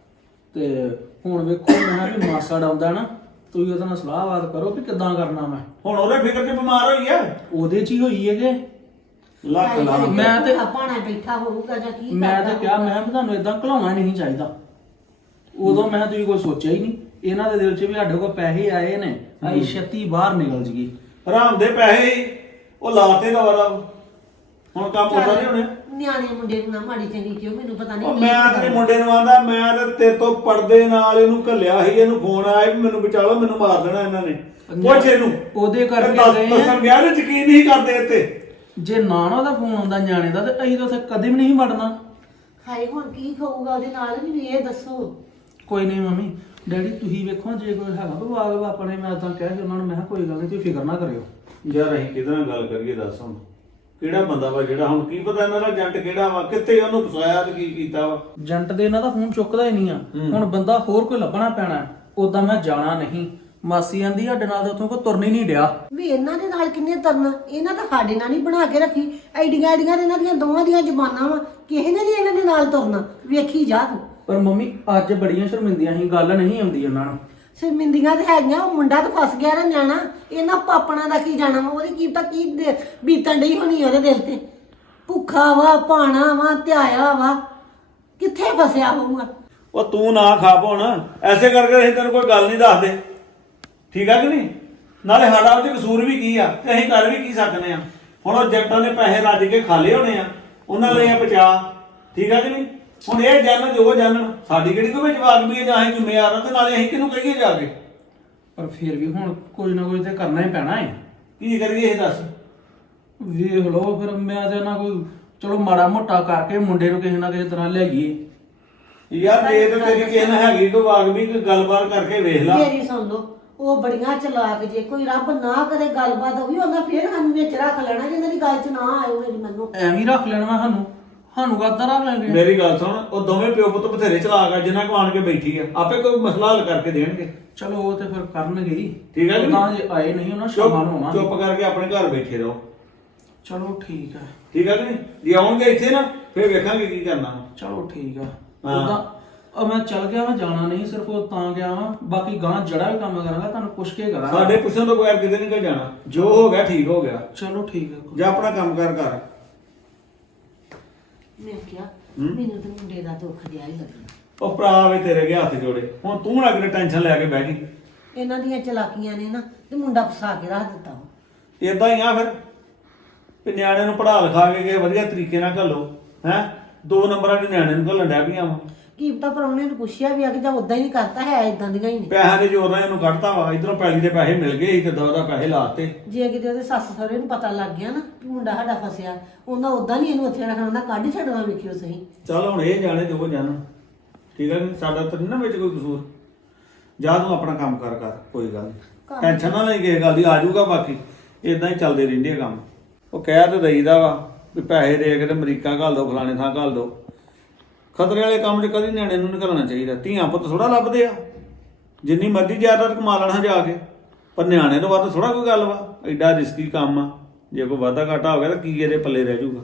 [SPEAKER 4] ਤੇ ਹੁਣ ਵੇਖੋ, ਮੈਂ ਕਿਹਾ ਵੀ ਮਾਸੜ ਆਉਂਦਾ ਨਾ, ਤੁਸੀਂ ਉਹਦੇ ਨਾਲ ਸਲਾਹਬਾਤ ਕਰੋ ਵੀ ਕਿੱਦਾਂ ਕਰਨਾ ਮੈਂ।
[SPEAKER 1] ਹੁਣ ਉਹਦੇ ਫਿਕਰ 'ਚ ਬਿਮਾਰ ਹੋਈ ਆ,
[SPEAKER 4] ਉਹਦੇ 'ਚ ਹੀ ਹੋਈ ਹੈਗੇ।
[SPEAKER 1] ਲੱਖ ਲੱਖ।
[SPEAKER 4] ਮੈਂ ਤੇ-
[SPEAKER 2] ਪਾਣਾ ਬੈਠਾ ਹੋਊਗਾ ਜਾਂ ਕੀ
[SPEAKER 4] ਮੈਂ
[SPEAKER 2] ਕਰਦਾ
[SPEAKER 4] ਤਾਂ ਕਿਹਾ, ਮੈਂ ਕਿਹਾ ਵੀ ਤੁਹਾਨੂੰ ਇਦਾਂ ਘਲਾਉਣਾ ਨਹੀਂ ਚਾਹੀਦਾ। ਉਦੋਂ ਮੈਂ ਕਿਹਾ ਤੁਸੀਂ ਕੋਈ ਸੋਚਿਆ ਹੀ ਨਹੀਂ, ਇਹਨਾਂ ਦੇ ਦਿਲ 'ਚ ਵੀ ਸਾਡੇ ਕੋਲ ਪੈਸੇ ਆਏ ਨੇ, ਆਈ ਛੇਤੀ ਬਾਹਰ ਨਿਕਲ ਜਗੀ।
[SPEAKER 1] ਹਰਾਮ ਦੇ ਪੈਸੇ ਹੀ ਉਹ ਲਾਤੇ ਦਾ ਵਾਲਾ, ਹੁਣ ਕੰਮ ਉਹਦਾ ਨਹੀਂ ਹੋਣੇ।
[SPEAKER 2] ਨਿਆਣੇ ਮੁੰਡੇ ਨੂੰ ਨਾ ਮਾੜੀ ਚੰਗੀ ਕਿਉਂ, ਮੈਨੂੰ ਪਤਾ ਨਹੀਂ
[SPEAKER 1] ਉਹ ਮੈਂ ਆਪਣੇ ਮੁੰਡੇ ਨੂੰ ਆਂਦਾ, ਮੈਂ ਤੇ ਤੇਰੇ ਤੋਂ ਪਰਦੇ ਨਾਲ ਇਹਨੂੰ ਘੱਲਿਆ ਸੀ, ਇਹਨੂੰ ਫੋਨ ਆਇਆ ਵੀ ਮੈਨੂੰ ਬਚਾ ਲਓ, ਮੈਨੂੰ ਮਾਰ ਦੇਣਾ ਇਹਨਾਂ ਨੇ। ਪੁੱਛ ਇਹਨੂੰ,
[SPEAKER 4] ਉਹਦੇ ਕਰਕੇ ਗਏ ਆ।
[SPEAKER 1] ਦੱਸਣ ਗਿਆ ਨੇ, ਯਕੀਨ ਨਹੀਂ ਕਰਦੇ ਇੱਥੇ।
[SPEAKER 4] ਜੇ ਨਾ ਉਹਦਾ ਫੋਨ ਆਉਂਦਾ ਨਿਆਣੇ ਦਾ, ਤੇ ਅਸੀਂ ਤਾਂ ਉੱਥੇ ਕਦੇ ਵੀ ਨਹੀਂ ਵੜਨਾ।
[SPEAKER 2] ਹਾਏ ਹੁਣ ਕੀ ਖਾਊਗਾ ਉਹਦੇ ਨਾਲ, ਮੈਨੂੰ ਇਹ ਦੱਸੋ।
[SPEAKER 4] ਕੋਈ ਨਹੀਂ ਮੰਮੀ ਡੈਡੀ, ਤੁਸੀਂ ਵੇਖੋ ਜੇ ਕੋਈ ਹੈਗਾ ਬਾਗ ਆਪਣੇ, ਮੈਂ ਤਾਂ ਕਹਿ ਕੇ ਉਹਨਾਂ ਨੂੰ, ਮੈਂ ਕਿਹਾ ਕੋਈ ਗੱਲ ਨਹੀਂ, ਤੁਸੀਂ ਫਿਕਰ ਨਾ ਕਰਿਓ।
[SPEAKER 1] ਯਾਰ ਅਸੀਂ ਕਿਹਦੇ ਨਾਲ ਗੱਲ ਕਰੀਏ, ਦੱਸ ਹੁਣ ਕਿਹੜਾ ਬੰਦਾ ਵਾ ਜਿਹੜਾ, ਹੁਣ ਕੀ ਪਤਾ ਇਹਨਾਂ ਦਾ ਏਜੰਟ ਕਿਹੜਾ ਵਾ, ਕਿੱਥੇ ਉਹਨੂੰ ਫਸਾਇਆ ਤੇ ਕੀ ਕੀਤਾ ਵਾ।
[SPEAKER 4] ਏਜੰਟ ਦੇ ਇਹਨਾਂ ਦਾ ਫੋਨ ਚੁੱਕਦਾ ਹੀ ਨਹੀਂ ਆ। ਹੁਣ ਬੰਦਾ ਹੋਰ ਕੋਈ ਲੱਭਣਾ ਪੈਣਾ। ਉਦਾਂ ਮੈਂ ਜਾਣਾ ਨਹੀਂ, ਮਾਸੀ ਆਂਦੀ ਸਾਡੇ ਨਾਲ ਤਾਂ ਉੱਥੋਂ ਕੋਈ ਤੁਰਨ ਹੀ ਨਹੀਂ ਡਿਆ।
[SPEAKER 2] ਵੀ ਇਹਨਾਂ ਦੇ ਨਾਲ ਕਿੰਨੇ ਤਰਨਾ, ਇਹਨਾਂ ਤਾਂ ਸਾਡੇ ਨਾਲ ਨਹੀਂ ਬਣਾ ਕੇ ਰੱਖੀ। ਐਡੀਆਂ ਐਡੀਆਂ ਇਹਨਾਂ ਦੀਆਂ ਦੋਵਾਂ ਦੀਆਂ ਜ਼ਬਾਨਾਂ ਵਾ, ਕਿਸੇ ਨੇ ਨਹੀਂ ਇਹਨਾਂ ਦੇ ਨਾਲ ਤੁਰਨਾ, ਵੇਖੀ ਜਾ ਤੂੰ।
[SPEAKER 4] ਪਰ ਮੰਮੀ ਅੱਜ ਬੜੀਆਂ ਸ਼ਰਮਿੰਦੀਆਂ ਸੀ, ਗੱਲ ਨਹੀਂ ਆਉਂਦੀ ਉਹਨਾਂ ਨੂੰ।
[SPEAKER 2] ਸ਼ਰਮਿੰਦੀਆਂ ਤੇ ਹੈਗੀਆਂ, ਉਹ ਮੁੰਡਾ ਤਾਂ ਫਸ ਗਿਆ ਨਾ ਨਿਆਣਾ, ਇਹਨਾਂ ਪਾਪਣਾ ਦਾ ਕੀ ਜਾਣਾ ਵਾ, ਉਹਦੀ ਕੀ ਤਾਂ ਕੀ ਬੀਤਣ ਡਈ ਹੋਣੀ ਉਹਦੇ ਦਿਲ ਤੇ। ਭੁੱਖਾ ਵਾ, ਭਾਣਾ ਵਾ, ਧਿਆਇਆ ਵਾ, ਕਿੱਥੇ ਫਸਿਆ ਹੋਊਗਾ।
[SPEAKER 1] ਉਹ ਤੂੰ ਨਾ ਖਾ ਪਾਉਣ, ਐਸੇ ਕਰਕੇ ਅਸੀਂ ਤੈਨੂੰ ਕੋਈ ਗੱਲ ਨਹੀਂ ਦੱਸਦੇ, ਠੀਕ ਆ ਕਿ ਨਹੀਂ? ਨਾਲੇ ਸਾਡਾ ਉਹਦੇ ਕਸੂਰ ਵੀ ਕੀ ਆ ਤੇ ਅਸੀਂ ਕਰ ਵੀ ਕੀ ਸਕਦੇ ਆ। ਹੁਣ ਉਹ ਜੱਟਾਂ ਨੇ ਪੈਸੇ ਰੱਜ ਕੇ ਖਾ ਲਏ ਹੋਣੇ ਆ, ਉਹਨਾਂ ਲਈ ਆ ਬਚਾ, ਠੀਕ ਆ ਕਿ ਨਹੀਂ? ਹੁਣ ਇਹ ਜਾਣਨ ਜੋ ਜਾਣਨ, ਸਾਡੀ ਕਿਹੜੀ ਕੋਈ ਜਵਾਬ ਵੀ ਹੈ ਜਾਂ ਅਸੀਂ ਜ਼ਿੰਮੇਵਾਰ ਆ, ਤੇ ਨਾਲੇ ਅਸੀਂ ਕਿਹਨੂੰ ਕਹੀਏ ਜਾ ਕੇ।
[SPEAKER 4] ਪਰ ਫਿਰ ਵੀ ਹੁਣ ਕੁਝ ਨਾ ਕੁਝ ਤੇ ਕਰਨਾ ਹੀ ਪੈਣਾ ਹੈ।
[SPEAKER 1] ਕੀ ਕਰੀਏ ਇਹ ਦੱਸ?
[SPEAKER 4] ਵੇਖ ਲਓ ਫਿਰ, ਮੈਂ ਤੇ ਨਾ ਕੋਈ ਚਲੋ ਮਾੜਾ ਮੋਟਾ ਕਰਕੇ ਮੁੰਡੇ ਨੂੰ ਕਿਸੇ ਨਾ ਕਿਸੇ ਤਰ੍ਹਾਂ ਲਿਆਈਏ।
[SPEAKER 1] ਯਾਰ ਜੇ ਤੇ ਤੇਰੀ ਕਿਸੇ ਨਾਲ ਹੈਗੀ ਕੋਈ ਵਾਗ ਵੀ, ਕੋਈ ਗੱਲਬਾਤ ਕਰਕੇ ਵੇਖ ਲਾ।
[SPEAKER 2] ਮੇਰੀ ਸੁਣ ਲਓ, ਉਹ ਬੜੀਆਂ ਚਲਾਕ, ਜੇ ਕੋਈ ਰੱਬ ਨਾ ਕਰੇ ਗੱਲਬਾਤ ਹੋਈ, ਉਹਨਾਂ ਫੇਰ ਸਾਨੂੰ ਵਿੱਚ ਰੱਖ ਲੈਣਾ, ਜਿੰਨਾਂ ਦੀ ਗੱਲ 'ਚ ਨਾ ਆਇਓ ਮੇਰੀ ਮੰਨੋ।
[SPEAKER 4] ਐਵੇਂ ਹੀ ਰੱਖ ਲੈਣਾ ਵਾ ਸਾਨੂੰ ਗੱਦਾਂ ਰੱਖ ਲੈਣਗੇ।
[SPEAKER 1] ਮੇਰੀ ਗੱਲ ਸੁਣ, ਉਹ ਦੋਵੇਂ ਪਿਓ ਪੁੱਤ ਬਥੇਰੇ ਚਲਾਕ ਆ, ਜਿੰਨਾ ਕੋ ਆਣ ਕੇ ਬੈਠੀ ਆ, ਆਪੇ ਕੋਈ ਮਸਲਾ ਹੱਲ ਕਰਕੇ ਦੇਣਗੇ।
[SPEAKER 4] ਚਲੋ ਉਹ ਤੇ ਫਿਰ ਕਰਨਗੇ ਹੀ,
[SPEAKER 1] ਠੀਕ ਹੈ ਜੀ?
[SPEAKER 4] ਤਾਂ ਜੇ ਆਏ ਨਹੀਂ ਉਹਨਾਂ ਸ਼ਾਮਾਂ ਨੂੰ ਆਉਣਾ।
[SPEAKER 1] ਚੁੱਪ ਕਰਕੇ ਆਪਣੇ ਘਰ ਬੈਠੇ ਰਹੋ,
[SPEAKER 4] ਚਲੋ ਠੀਕ ਹੈ।
[SPEAKER 1] ਠੀਕ ਹੈ ਕਿ ਨਹੀਂ? ਜੇ ਆਉਣਗੇ ਇੱਥੇ ਨਾ, ਫਿਰ ਵੇਖਾਂਗੇ ਕੀ ਕਰਨਾ।
[SPEAKER 4] ਚਲੋ ਠੀਕ ਆ।
[SPEAKER 1] ਹਾਂ।
[SPEAKER 4] ਉਦਾਂ ਮੈਂ ਚੱਲ ਗਿਆ, ਮੈਂ ਜਾਣਾ ਨਹੀਂ, ਸਿਰਫ ਉਹ ਤਾਂ ਗਿਆ ਵਾਂ, ਬਾਕੀ ਗਾਂ ਜੜਾ ਵੀ ਕੰਮ ਕਰਾਂਗਾ, ਤੁਹਾਨੂੰ ਪੁੱਛ ਕੇ ਕਰਾਂਗਾ।
[SPEAKER 1] ਸਾਡੇ ਪੁੱਛਣ ਤੋਂ ਬਗੈਰ ਕਿਤੇ ਨਹੀਂ ਕੋਈ ਜਾਣਾ, ਜੋ ਹੋ ਗਿਆ ਠੀਕ ਹੋ ਗਿਆ।
[SPEAKER 4] ਚਲੋ ਠੀਕ ਹੈ।
[SPEAKER 1] ਜਾਂ ਆਪਣਾ ਕੰਮ ਕਰ।
[SPEAKER 2] ਮੈਂ ਕਿਹਾ ਮੈਨੂੰ ਤਾਂ ਮੁੰਡੇ ਦਾ ਦੁੱਖ ਜਿਹਾ ਹੀ ਲੱਗਦਾ।
[SPEAKER 1] ਉਹ ਭਰਾ ਵੇ ਤੇਰੇ ਅੱਗੇ ਹੱਥ ਜੋੜੇ, ਹੁਣ ਤੂੰ ਨਾ ਕਿਤੇ ਟੈਨਸ਼ਨ ਲੈ ਕੇ ਬਹਿ ਗਈ।
[SPEAKER 2] ਇਹਨਾਂ ਦੀਆਂ ਚਲਾਕੀਆਂ ਨੇ ਨਾ ਤੇ ਮੁੰਡਾ ਫਸਾ ਕੇ ਰੱਖ ਦਿੱਤਾ ਵਾ।
[SPEAKER 1] ਇਦਾਂ ਹੀ ਆ ਫਿਰ ਵੀ ਨਿਆਣੇ ਨੂੰ ਪੜ੍ਹਾ ਲਿਖਾ ਕੇ ਵਧੀਆ ਤਰੀਕੇ ਨਾਲ ਘੱਲੋ ਹੈ। 2 ਨੰਬਰਾਂ ਦੇ ਨਿਆਣੇ ਨੂੰ ਘੱਲਣ ਡਿਆ ਪਈਆਂ ਵਾ।
[SPEAKER 2] ਕੀ ਪਤਾ ਪਰੌਣੇ ਨੂੰ ਪੁੱਛਿਆ ਵੀ ਆ ਕਿ ਜਾਂ ਉਦਾਂ ਹੀ ਕਰਤਾ ਹੈ, ਇਦਾਂ ਦੀਆਂ ਹੀ ਨੇ।
[SPEAKER 1] ਪੈਸਿਆਂ ਦੇ ਜ਼ੋਰ ਨਾਲ ਇਹਨੂੰ ਕੱਢਤਾ ਵਾ। ਇਧਰੋਂ ਪੈਲੀ ਦੇ ਪੈਸੇ ਮਿਲ ਗਏ ਸੀ ਤੇ ਉਹਦਾ ਪੈਸੇ ਲਾਤੇ।
[SPEAKER 2] ਜੇ ਕਿਤੇ ਉਹਦੇ ਸੱਸ ਸਹੁਰੇ ਨੂੰ ਪਤਾ ਲੱਗ ਗਿਆ ਨਾ ਕਿ ਮੁੰਡਾ ਸਾਡਾ ਫਸਿਆ, ਉਹਨਾਂ ਉਦਾਂ ਨਹੀਂ ਇਹਨੂੰ ਉੱਥੇ ਰੱਖਣਾ, ਉਹਨਾਂ ਕੱਢ ਛੱਡਣਾ। ਵੇਖਿਓ ਸਹੀ।
[SPEAKER 1] ਚੱਲ ਹੁਣ ਇਹ ਜਾਣੇ ਤੇ ਉਹ ਜਾਣਨ, ਠੀਕ ਹੈ। ਸਾਡਾ ਤਾਂ ਨੀ ਨਾ ਵਿੱਚ ਕੋਈ ਕਸੂਰ। ਜਾ ਤੂੰ ਆਪਣਾ ਕੰਮ ਕਰ ਕੋਈ ਗੱਲ ਨਹੀਂ, ਟੈਨਸ਼ਨ ਨਾ ਲਈ ਕਿਸੇ ਗੱਲ ਦੀ, ਆ ਜਾਊਗਾ। ਬਾਕੀ ਇਦਾਂ ਹੀ ਚੱਲਦੇ ਰਹਿੰਦੇ ਆ ਕੰਮ। ਉਹ ਕਹਿ ਤੇ ਦਈਦਾ ਵਾ ਵੀ ਪੈਸੇ ਦੇ ਕੇ ਤੇ ਅਮਰੀਕਾ ਘੱਲ ਦੋ, ਫਲਾਣੇ ਥਾਂ ਘੱਲ ਦੋ। ਖਤਰੇ ਵਾਲੇ ਕੰਮ 'ਚ ਕਦੀ ਨਿਆਣੇ ਨੂੰ ਨਹੀਂ ਘੱਲਣਾ ਚਾਹੀਦਾ। ਧੀਆਂ ਪੁੱਤ ਥੋੜਾ ਲੱਭਦੇ ਆ, ਜਿੰਨੀ ਮਰਜ਼ੀ ਜ਼ਿਆਦਾ ਕਮਾ ਲੈਣਾ ਜਾ ਕੇ, ਪਰ ਨਿਆਣੇ ਤੋਂ ਵੱਧ ਥੋੜਾ ਕੋਈ ਗੱਲ ਵਾ। ਐਡਾ ਰਿਸਕੀ ਕੰਮ ਆ, ਜੇ ਕੋਈ ਵਾਧਾ ਘਾਟਾ ਹੋ ਗਿਆ ਤਾਂ ਕੀ ਇਹਦੇ ਪੱਲੇ ਰਹਿ ਜਾਊਗਾ।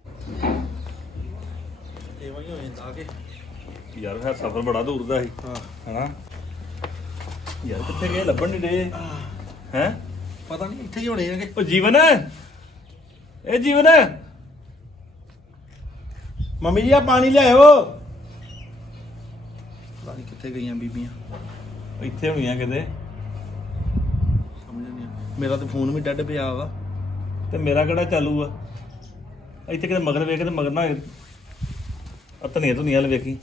[SPEAKER 5] ਯਾਰ ਫਿਰ ਸਫ਼ਰ ਬੜਾ ਦੂਰ ਦਾ ਸੀ ਹਨਾ ਯਾਰ, ਕਿੱਥੇ ਗਏ ਲੱਭਣ ਨਹੀਂ ਡੇ ਹੈ?
[SPEAKER 6] ਪਤਾ ਨਹੀਂ ਇੱਥੇ ਹੀ ਹੋਣੇ ਆਗੇ।
[SPEAKER 5] ਉਹ ਜੀਵਨ, ਇਹ ਜੀਵਨ,
[SPEAKER 6] ਮੰਮੀ ਜੀ ਆ ਪਾਣੀ ਲਿਆਇਓ। ਪਤਾ ਨਹੀਂ ਕਿੱਥੇ ਗਈਆਂ ਬੀਬੀਆਂ,
[SPEAKER 5] ਇੱਥੇ ਹੋਈਆਂ ਕਿਤੇ।
[SPEAKER 6] ਸਮਝ ਨਹੀਂ ਆ। ਮੇਰਾ ਤੇ ਫੋਨ ਵੀ ਡੈਡ ਪਿਆ ਵਾ।
[SPEAKER 5] ਤੇ ਮੇਰਾ ਕਿਹੜਾ ਚਾਲੂ ਆ? ਇੱਥੇ ਕਿਤੇ ਮਗਰ ਵੇਖ ਤੇ ਮਗਰ ਨਾ ਧਨੀਆਂ ਧੁਨੀਆਂ ਵਾਲ ਵੇਖੀ।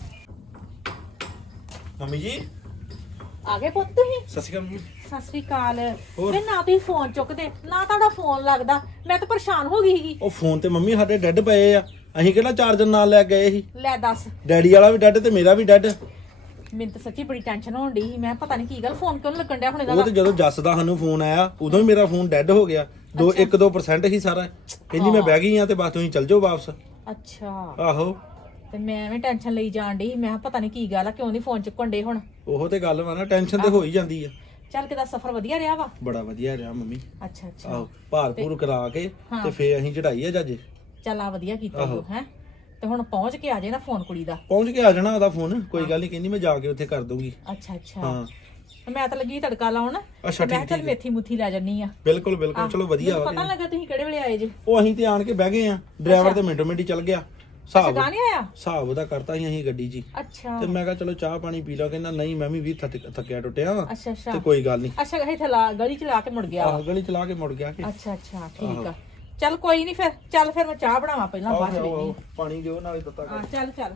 [SPEAKER 6] ਮੰਮੀ ਜੀ
[SPEAKER 7] ਆ ਗਏ ਪੁੱਤ ਤੁਸੀਂ?
[SPEAKER 6] ਸਤਿ ਸ਼੍ਰੀ ਅਕਾਲ ਮੰਮੀ।
[SPEAKER 7] ਸਤਿ ਸ੍ਰੀ ਅਕਾਲ।
[SPEAKER 6] ਹੋਰ?
[SPEAKER 7] ਵੇ ਨਾ ਤੁਸੀਂ ਫੋਨ ਚੁੱਕਦੇ, ਨਾ ਤੁਹਾਡਾ ਫੋਨ ਲੱਗਦਾ। ਮੈਂ ਤਾਂ ਪਰੇਸ਼ਾਨ ਹੋ ਗਈ ਸੀਗੀ।
[SPEAKER 6] ਉਹ ਫੋਨ ਤੇ ਮੰਮੀ ਸਾਡੇ ਡੈਡ ਪਏ ਆ, ਅਸੀਂ ਕਿਹੜਾ ਚਾਰਜਰ ਨਾਲ ਲੈ ਗਏ ਸੀ।
[SPEAKER 7] ਲੈ ਦੱਸ,
[SPEAKER 6] ਡੈਡੀ ਵਾਲਾ ਵੀ ਡੈਡ ਤੇ ਮੇਰਾ ਵੀ ਡੈਡ।
[SPEAKER 7] ਮੈਨੂੰ ਤਾਂ ਸੱਚੀ ਬੜੀ ਟੈਨਸ਼ਨ ਹੋਣ ਡਈ ਸੀ। ਮੈਂ ਪਤਾ ਨਹੀਂ ਕੀ ਗੱਲ, ਫੋਨ ਕਿਉਂ ਨੀ ਲੱਗਣ ਡਿਆ ਹੁਣ
[SPEAKER 6] ਉਹ
[SPEAKER 7] ਇਹਦਾ।
[SPEAKER 6] ਤੇ ਜਦੋਂ ਜੱਸ ਦਾ ਸਾਨੂੰ ਫੋਨ ਆਇਆ ਉਦੋਂ ਹੀ ਮੇਰਾ ਫੋਨ ਡੈਡ ਹੋ ਗਿਆ। 1-2% ਹੀ ਸਾਰਾ। ਕਹਿੰਦੀ ਮੈਂ ਬਹਿ ਗਈ ਆ ਤੇ ਬਸ ਤੁਸੀਂ ਚੱਲ ਜਾਓ ਵਾਪਸ।
[SPEAKER 7] ਅੱਛਾ,
[SPEAKER 6] ਆਹੋ
[SPEAKER 7] ਤੇ ਮੈਂ ਐਵੇਂ ਟੈਨਸ਼ਨ ਲਈ ਜਾਣ ਡਈ ਸੀ। ਮੈਂ ਕਿਹਾ ਪਤਾ ਨਹੀਂ ਕੀ ਗੱਲ ਆ, ਕਿਉਂ ਨਹੀਂ ਫੋਨ ਚੁੱਕਣ ਡੇ ਹੁਣ।
[SPEAKER 6] ਉਹੋ ਤੇ ਗੱਲ ਵਾ ਨਾ, ਟੈਨਸ਼ਨ ਤੇ ਹੋ ਹੀ ਜਾਂਦੀ ਆ।
[SPEAKER 7] ਚੱਲ ਕਿਦਾ ਸਫ਼ਰ ਵਧੀਆ ਰਿਹਾ ਵਾ?
[SPEAKER 6] ਬੜਾ ਵਧੀਆ ਰਿਹਾ ਮੰਮੀ।
[SPEAKER 7] ਅੱਛਾ ਅੱਛਾ,
[SPEAKER 6] ਆਹੋ ਭਾਰਪੂਰ ਕਰਾ ਕੇ
[SPEAKER 7] ਹਾਂ।
[SPEAKER 6] ਤੇ ਫੇਰ ਅਸੀਂ ਚੜਾਈ ਆ ਜੱਜ।
[SPEAKER 7] ਚੱਲ ਆ ਵਧੀਆ ਕੀਤਾ ਤੂੰ ਹੈ। ਤੇ ਹੁਣ ਪਹੁੰਚ ਕੇ ਆ ਜੇ ਨਾ ਫੋਨ ਕੁੜੀ ਦਾ।
[SPEAKER 6] ਪਹੁੰਚ ਕੇ ਆ ਜਾਣਾ ਉਹਦਾ ਫੋਨ, ਕੋਈ ਗੱਲ ਨਹੀਂ। ਕਹਿੰਦੀ ਮੈਂ ਜਾ ਕੇ ਉੱਥੇ ਕਰ ਦੂੰਗੀ।
[SPEAKER 7] ਅੱਛਾ ਅੱਛਾ,
[SPEAKER 6] ਹਾਂ
[SPEAKER 7] ਮੈਂ ਤਾਂ ਲੱਗੀ ਤੜਕਾ ਲਾਉਣ।
[SPEAKER 6] ਅੱਛਾ,
[SPEAKER 7] ਮੈਂ
[SPEAKER 6] ਠੀਕ
[SPEAKER 7] ਚੱਲ ਮੇਥੀ ਮੁੱਥੀ ਲੈ ਜੰਨੀ ਆ।
[SPEAKER 6] ਬਿਲਕੁਲ ਬਿਲਕੁਲ, ਚਲੋ ਵਧੀਆ
[SPEAKER 7] ਮੈਨੂੰ
[SPEAKER 6] ਵਾ।
[SPEAKER 7] ਪਤਾ ਨੀ ਲੱਗਾ ਤੁਸੀਂ ਕਿਹੜੇ ਵੇਲੇ ਆਏ ਜੇ।
[SPEAKER 6] ਉਹ ਅਸੀਂ ਤੇ ਆਣ ਕੇ ਬਹਿ ਗਏ ਆ, ਡਰਾਈਵਰ ਤੇ ਮਿੰਟੋ ਮਿੰਟ ਹੀ ਚੱਲ ਗਿਆ। ਹਿਸਾਬ
[SPEAKER 7] ਅੱਛਾ, ਨਹੀਂ ਆਇਆ?
[SPEAKER 6] ਹਿਸਾਬ ਉਹਦਾ ਕਰਤਾ ਸੀ ਅਸੀਂ ਗੱਡੀ 'ਚ ਹੀ।
[SPEAKER 7] ਅੱਛਾ
[SPEAKER 6] ਤੇ ਮੈਂ ਕਿਹਾ ਚਲੋ ਚਾਹ ਪਾਣੀ ਪੀ ਲਓ। ਕਹਿੰਦਾ ਨਹੀਂ ਮੈਂ ਵੀ ਥੱਕਿਆ ਟੁੱਟਿਆ ਵਾਂ
[SPEAKER 7] ਅੱਛਾ ਅੱਛਾ
[SPEAKER 6] ਤੇ ਕੋਈ ਗੱਲ ਨਹੀਂ।
[SPEAKER 7] ਅੱਛਾ, ਇੱਥੇ ਲਾ ਗਲੀ ਚ ਲਾ ਕੇ ਮੁੜ ਗਿਆ ਵਾ।
[SPEAKER 6] ਆਹੋ ਗਲੀ ਚਲਾ ਕੇ ਮੁੜ ਗਿਆ ਕਿ
[SPEAKER 7] ਅੱਛਾ ਅੱਛਾ, ਠੀਕ ਆ। ਚੱਲ ਕੋਈ ਨਹੀਂ, ਫਿਰ ਚੱਲ ਫਿਰ ਮੈਂ ਚਾਹ ਬਣਾਵਾਂ ਪਹਿਲਾਂ, ਬਾਅਦ ਚ ਵੇਖੀ।
[SPEAKER 6] ਪਾਣੀ ਦਿਓ ਨਾਲੇ ਦਿੱਤਾ
[SPEAKER 7] ਹਾਂ ਚੱਲ ਚੱਲ।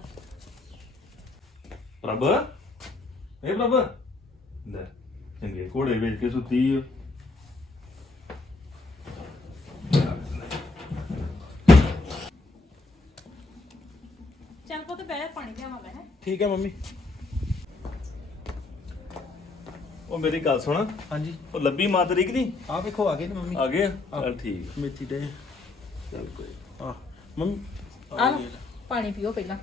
[SPEAKER 5] ਪ੍ਰਭ, ਇਹ ਪ੍ਰਭ ਲੈ ਚੰਗੇ ਘੋੜੇ ਵੇਚ ਕੇ ਸੁੱਤੀ ਆ।
[SPEAKER 7] ਚੱਲ ਪੁੱਤ ਬਹਿ, ਪਾਣੀ ਲਿਆਵਾਂ ਮੈਂ।
[SPEAKER 6] ਠੀਕ ਹੈ ਮੰਮੀ।
[SPEAKER 5] ਉਹ ਮੇਰੀ ਗੱਲ ਸੁਣ,
[SPEAKER 6] ਹਾਂਜੀ
[SPEAKER 5] ਉਹ ਲੱਭੀ ਮਾਂ ਤੇਰੀ ਕਿ ਨਹੀਂ?
[SPEAKER 6] ਆਹ ਵੇਖੋ ਆ ਗਏ ਨੇ ਮੰਮੀ।
[SPEAKER 5] ਆ ਗਏ? ਚੱਲ ਠੀਕ।
[SPEAKER 6] ਮੇਥੀ ਦੇ
[SPEAKER 5] ਚੱਲ ਕੋਈ
[SPEAKER 6] ਆ ਮੰਮੀ
[SPEAKER 7] ਆ ਲਓ, ਪਾਣੀ ਪੀਓ ਪਹਿਲਾਂ।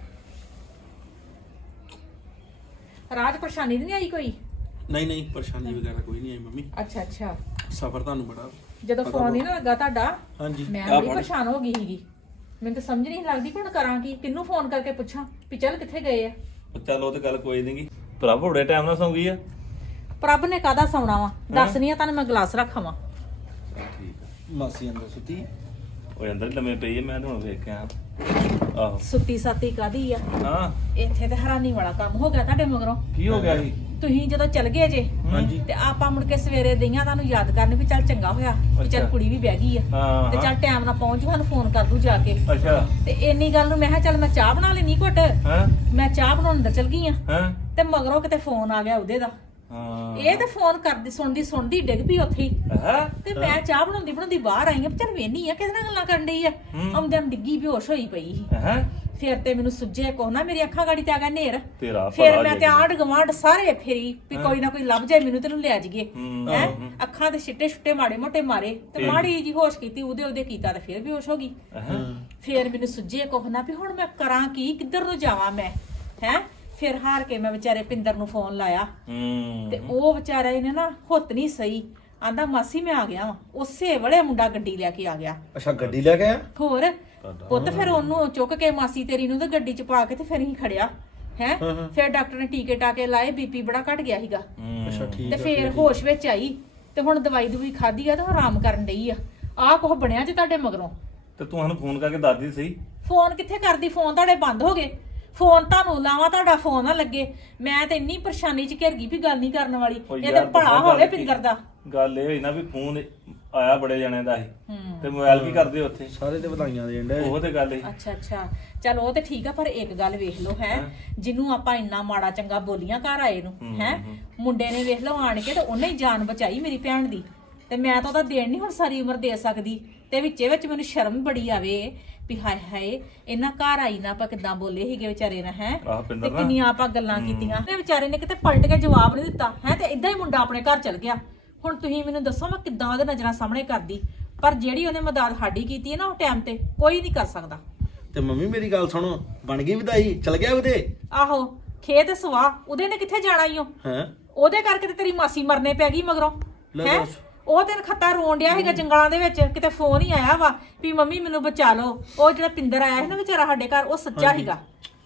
[SPEAKER 7] ਰਾਜ ਪਰੇਸ਼ਾਨੀ ਨਹੀਂ ਆਈ ਕੋਈ?
[SPEAKER 6] ਨਹੀਂ ਨਹੀਂ, ਪਰੇਸ਼ਾਨੀ ਵਗੈਰਾ ਕੋਈ ਨਹੀਂ ਆਈ ਮੰਮੀ।
[SPEAKER 7] ਅੱਛਾ ਅੱਛਾ,
[SPEAKER 6] ਸਫ਼ਰ ਤੁਹਾਨੂੰ ਬੜਾ
[SPEAKER 7] ਜਦੋਂ ਫੋਨ ਨਹੀਂ ਨਾ ਲੱਗਾ ਤੁਹਾਡਾ,
[SPEAKER 6] ਹਾਂਜੀ
[SPEAKER 7] ਮੈਂ ਬੜੀ ਪਰੇਸ਼ਾਨ ਹੋ ਗਈ ਸੀਗੀ। ਮੈਨੂੰ ਤਾਂ ਸਮਝ ਨਹੀਂ ਲੱਗਦੀ ਕਿ ਹੁਣ ਕਰਾਂ ਕੀ, ਕਿਹਨੂੰ ਫੋਨ ਕਰਕੇ ਪੁੱਛਾਂ ਵੀ ਚੱਲ ਕਿੱਥੇ ਗਏ ਆ।
[SPEAKER 5] ਚੱਲ ਉਹ ਤੇ ਗੱਲ ਕੋਈ ਨਹੀਂਗੀ। ਪ੍ਰਭ ਬੜੇ ਟਾਈਮ ਨਾਲ ਸੌਂ ਗਈ ਆ।
[SPEAKER 7] ਪ੍ਰਭ ਨੇ ਕਾਹਦਾ ਸੌਣਾ ਵਾ, ਦੱਸਨੀ ਆ ਤੁਹਾਨੂੰ ਮੈਂ ਗਲਾਸ ਰੱਖਾਵਾਂ।
[SPEAKER 5] ਠੀਕ ਆ।
[SPEAKER 6] ਮਾਸੀ ਅੰਦਰ ਸੁੱਤੀ।
[SPEAKER 5] ਉਹ ਅੰਦਰ ਹੀ ਲੰਮੇ ਪਈ ਆ, ਮੈਂ ਤਾਂ ਹੁਣ ਵੇਖ ਕੇ ਆਇਆ। ਆਹੋ
[SPEAKER 7] ਸੁੱਤੀ ਸਾਤੀ ਕਾਦੀ ਆ?
[SPEAKER 5] ਹਾਂ,
[SPEAKER 7] ਇੱਥੇ ਤੇ ਹੈਰਾਨੀ ਵਾਲਾ ਕੰਮ ਹੋ ਗਿਆ ਤੁਹਾਡੇ ਮਗਰੋਂ।
[SPEAKER 5] ਕੀ ਹੋ ਗਿਆ ਸੀ?
[SPEAKER 7] ਤੁਸੀਂ ਜਦੋਂ ਚਲ ਗਏ ਜੇ
[SPEAKER 6] ਹਾਂਜੀ
[SPEAKER 7] ਤੇ ਆਪਾਂ ਮੁੜ ਕੇ ਸਵੇਰੇ ਦਈਆਂ ਤੁਹਾਨੂੰ ਯਾਦ ਕਰਨ ਵੀ ਚੱਲ ਚੰਗਾ ਹੋਇਆ ਵੀ ਚੱਲ
[SPEAKER 5] ਅੱਛਾ।
[SPEAKER 7] ਕੁੜੀ ਵੀ ਬਹਿ ਗਈ ਆ
[SPEAKER 5] ਹਾਂ,
[SPEAKER 7] ਤੇ ਚੱਲ ਟਾਈਮ ਨਾਲ ਪਹੁੰਚ ਸਾਨੂੰ ਫੋਨ ਕਰ ਦੂ ਜਾ ਕੇ।
[SPEAKER 5] ਅੱਛਾ।
[SPEAKER 7] ਤੇ ਇੰਨੀ ਗੱਲ ਨੂੰ ਮੈਂ ਕਿਹਾ ਚੱਲ ਮੈਂ ਚਾਹ ਬਣਾ ਲੈਣੀ ਘੁੱਟ।
[SPEAKER 5] ਹਾਂ
[SPEAKER 7] ਮੈਂ ਚਾਹ ਬਣਾਉਣ ਅੰਦਰ ਚਲ ਗਈ ਆ
[SPEAKER 5] ਹਾਂ
[SPEAKER 7] ਤੇ ਮਗਰੋਂ ਕਿਤੇ ਫੋਨ ਆ ਗਿਆ ਉਹਦੇ ਦਾ।
[SPEAKER 5] ਹਾਂ।
[SPEAKER 7] ਇਹ ਤੇ ਫੋਨ ਕਰਦੀ ਸੁਣਦੀ ਡਿੱਗ ਪਈ ਉੱਥੇ ਹੀ।
[SPEAKER 5] ਹਾਂ
[SPEAKER 7] ਤੇ ਮੈਂ ਚਾਹ ਬਣਾਉਂਦੀ ਬਾਹਰ ਆਈ ਆ, ਚੱਲ ਵੇਹਨੀ ਆ ਕਿਹਦੇ ਨਾਲ ਗੱਲਾਂ ਕਰਨ ਡਈ ਆ। ਆਉਂਦਿਆਂ ਨੂੰ ਡਿੱਗੀ ਬੇਹੋਸ਼ ਹੋਈ ਪਈ ਸੀ।
[SPEAKER 5] ਹਾਂ।
[SPEAKER 7] ਫਿਰ ਤੇ ਮੈਨੂੰ ਸੁੱਜੇ ਕੋ ਨਾ, ਮੇਰੀ ਅੱਖਾਂ ਗਾੜੀ ਤੇ ਆ ਗਿਆ ਨੇਰ।
[SPEAKER 5] ਤੇਰਾ
[SPEAKER 7] ਫਿਰ
[SPEAKER 5] ਭਲਾ
[SPEAKER 7] ਮੈਂ ਤੇ ਆਂਢ ਗਵਾਂਢ ਸਾਰੇ ਫੇਰੀ ਵੀ ਕੋਈ ਨਾ ਕੋਈ ਲੱਭ ਜਾਏ ਮੈਨੂੰ ਤੈਨੂੰ ਲੈ ਜਾਈਏ ਹੈ। ਅੱਖਾਂ ਦੇ ਛਿੱਟੇ ਛੁੱਟੇ ਮਾੜੇ ਮੋਟੇ ਮਾਰੇ ਤੇ ਮਾੜੀ ਜੀ ਹੋਸ਼ ਕੀਤੀ, ਉਹਦੇ ਕੀਤਾ ਤੇ ਫਿਰ ਬੇਹੋਸ਼ ਹੋ ਗਈ। ਫਿਰ ਮੈਨੂੰ ਸੁੱਜੇ ਕੋ ਨਾ ਵੀ ਹੁਣ ਮੈਂ ਕਰਾਂ ਕੀ, ਕਿੱਧਰ ਨੂੰ ਜਾਵਾਂ ਮੈਂ ਹੈ। ਫਿਰ ਹਾਰ ਕੇ ਮੈਂ ਵਿਚਾਰੇ ਪਿੰਦਰ ਨੂੰ ਫੋਨ ਲਾਇਆ ਤੇ ਉਹ ਵਿਚਾਰਾ ਇਹਨੇ ਨਾ ਹੁੱਤ ਨਹੀਂ ਸਹੀ, ਆਂਦਾ ਮਾਸੀ ਮੈਂ ਆ ਗਿਆ ਵਾਂ। ਉਸੇ ਵੇਲੇ ਮੁੰਡਾ ਗੱਡੀ ਲੈ ਕੇ ਆ ਗਿਆ।
[SPEAKER 6] ਅੱਛਾ ਗੱਡੀ ਲੈ ਕੇ ਆਇਆ।
[SPEAKER 7] ਹੋਰ ਪੁੱਤ ਫਿਰ ਉਹਨੂੰ ਚੁੱਕ ਕੇ ਮਾਸੀ ਤੇਰੀ ਨੂੰ ਤੇ ਗੱਡੀ 'ਚ ਪਾ ਕੇ ਤੇ ਫਿਰ ਹੀ ਖੜਿਆ ਹੈ। ਫਿਰ ਡਾਕਟਰ ਨੇ ਟੀਕੇ ਟਾਕੇ ਲਾਏ, ਬੀਪੀ ਬੜਾ ਘਟ ਗਿਆ ਸੀਗਾ
[SPEAKER 6] ਅੱਛਾ ਠੀਕ
[SPEAKER 7] ਤੇ ਫਿਰ ਹੋਸ਼ ਵਿੱਚ ਆਈ ਤੇ ਹੁਣ ਦਵਾਈ ਦਵਾਈ ਖਾਧੀ ਆ ਤੇ ਹੁਣ ਆਰਾਮ ਕਰਨ ਡਈ ਆ। ਆਹ ਕੁਛ ਬਣਿਆ ਜੇ ਤੁਹਾਡੇ ਮਗਰੋਂ।
[SPEAKER 5] ਤੇ ਤੂੰ ਸਾਨੂੰ ਫੋਨ ਕਰਕੇ ਦੱਸਦੀ ਸਹੀ।
[SPEAKER 7] ਫੋਨ ਕਿੱਥੇ ਕਰਦੀ? ਫੋਨ ਤੁਹਾਡੇ ਬੰਦ ਹੋ ਗਏ। ਫੋਨ ਤੁਹਾਨੂੰ ਲਾਵਾਂ ਤੁਹਾਡਾ ਫੋਨ ਨਾ ਲੱਗੇ। ਮੈਂ ਤੇ ਇੰਨੀ ਪਰੇਸ਼ਾਨੀ ਚ ਘਿਰ ਗਈ ਵੀ ਗੱਲ ਨਹੀਂ ਕਰਨ ਵਾਲੀ।
[SPEAKER 5] ਉਹ
[SPEAKER 7] ਇਹ
[SPEAKER 5] ਯਾਰ
[SPEAKER 7] ਤੇ ਭਲਾ
[SPEAKER 5] ਦੱਸਾਂ
[SPEAKER 7] ਹੋਵੇ
[SPEAKER 5] ਗੱਲ ਕੀ?
[SPEAKER 7] ਪਿੰਦਰ ਦਾ।
[SPEAKER 5] ਗੱਲ ਇਹ ਹੋਈ ਨਾ ਵੀ ਫੋਨ ਆਇਆ ਬੜੇ ਜਣਿਆਂ ਦਾ ਸੀ ਤੇ ਮੋਬਾਈਲ ਕੀ ਕਰਦੇ ਉੱਥੇ?
[SPEAKER 6] ਸਾਰੇ ਤੇ ਵਧਾਈਆਂ ਦੇਣ ਡੇ।
[SPEAKER 5] ਉਹ ਤੇ ਗੱਲ ਹੀ
[SPEAKER 7] ਅੱਛਾ ਚਲ ਉਹ ਤੇ ਠੀਕ ਆ, ਪਰ ਇੱਕ ਗੱਲ ਵੇਖ ਲਓ ਹੈ, ਜਿਹਨੂੰ ਆਪਾਂ ਇੰਨਾ ਮਾੜਾ ਚੰਗਾ ਬੋਲੀਆਂ ਘਰ ਆਏ ਨੂੰ ਹੈ, ਮੁੰਡੇ ਨੇ ਵੇਖ ਲਓ ਆਣ ਕੇ ਤੇ ਉਹਨੇ ਹੀ ਜਾਨ ਬਚਾਈ ਮੇਰੀ ਭੈਣ ਦੀ। ਤੇ ਮੈਂ ਤਾਂ ਉਹਦਾ ਦੇਣ ਨਹੀਂ ਹੁਣ ਸਾਰੀ ਉਮਰ ਦੇ ਸਕਦੀ। ਤੇ ਵਿੱਚੇ ਵਿੱਚ ਮੈਨੂੰ ਸ਼ਰਮ ਬੜੀ ਆਵੇ ਵੀ ਹਾਏ ਹਾਏ ਇਹਨਾਂ ਘਰ ਆਈ ਨਾ ਆਪਾਂ ਕਿੱਦਾਂ ਬੋਲੇ ਸੀਗੇ ਵਿਚਾਰੇ ਨਾਲ ਹੈ, ਤੇ ਕਿੰਨੀਆਂ ਆਪਾਂ ਗੱਲਾਂ ਕੀਤੀਆਂ ਤੇ ਵਿਚਾਰੇ ਨੇ ਕਿਤੇ ਪਲਟ ਕੇ ਜਵਾਬ ਨਹੀਂ ਦਿੱਤਾ ਹੈ, ਤੇ ਇਦਾਂ ਹੀ ਮੁੰਡਾ ਆਪਣੇ ਘਰ ਚਲ ਗਿਆ। ਹੁਣ ਤੁਸੀਂ ਮੈਨੂੰ ਦੱਸੋ ਮੈਂ ਕਿੱਦਾਂ ਉਹਦੇ ਨਜ਼ਰਾਂ ਸਾਹਮਣੇ ਕਰਦੀ? ਪਰ ਜਿਹੜੀ ਉਹਨੇ ਮਦਦ ਸਾਡੀ ਕੀਤੀ ਹੈ ਨਾ ਉਹ ਟਾਈਮ ਤੇ ਕੋਈ ਨਹੀਂ ਕਰ ਸਕਦਾ।
[SPEAKER 6] ਤੇ ਮੰਮੀ ਮੇਰੀ ਗੱਲ ਸੁਣੋ, ਬਣ ਗਈ ਵਧਾਈ, ਚਲ ਗਿਆ ਉਹਦੇ।
[SPEAKER 7] ਆਹੋ ਖੇਤ ਸਵਾ ਉਹਦੇ ਨੇ ਕਿੱਥੇ ਜਾਣਾ ਈ ਓ?
[SPEAKER 6] ਹੈ
[SPEAKER 7] ਉਹਦੇ ਕਰਕੇ ਤੇ ਤੇਰੀ ਮਾਸੀ ਮਰਨੇ ਪੈ ਗਈ ਮਗਰੋਂ ਹੈ। ਉਹ ਦਿਨ ਖੱਤਾ ਰੋਣ ਡਿਆ ਸੀਗਾ ਜੰਗਲਾਂ ਦੇ ਵਿੱਚ, ਕਿਤੇ ਫੋਨ ਹੀ ਆਇਆ ਵਾ ਵੀ ਮੰਮੀ ਮੈਨੂੰ ਬਚਾ ਲਓ। ਉਹ ਜਿਹੜਾ ਪਿੰਦਰ ਆਇਆ ਸੀ ਨਾ ਵਿਚਾਰਾ ਸਾਡੇ ਘਰ, ਉਹ ਸੱਚਾ ਸੀਗਾ।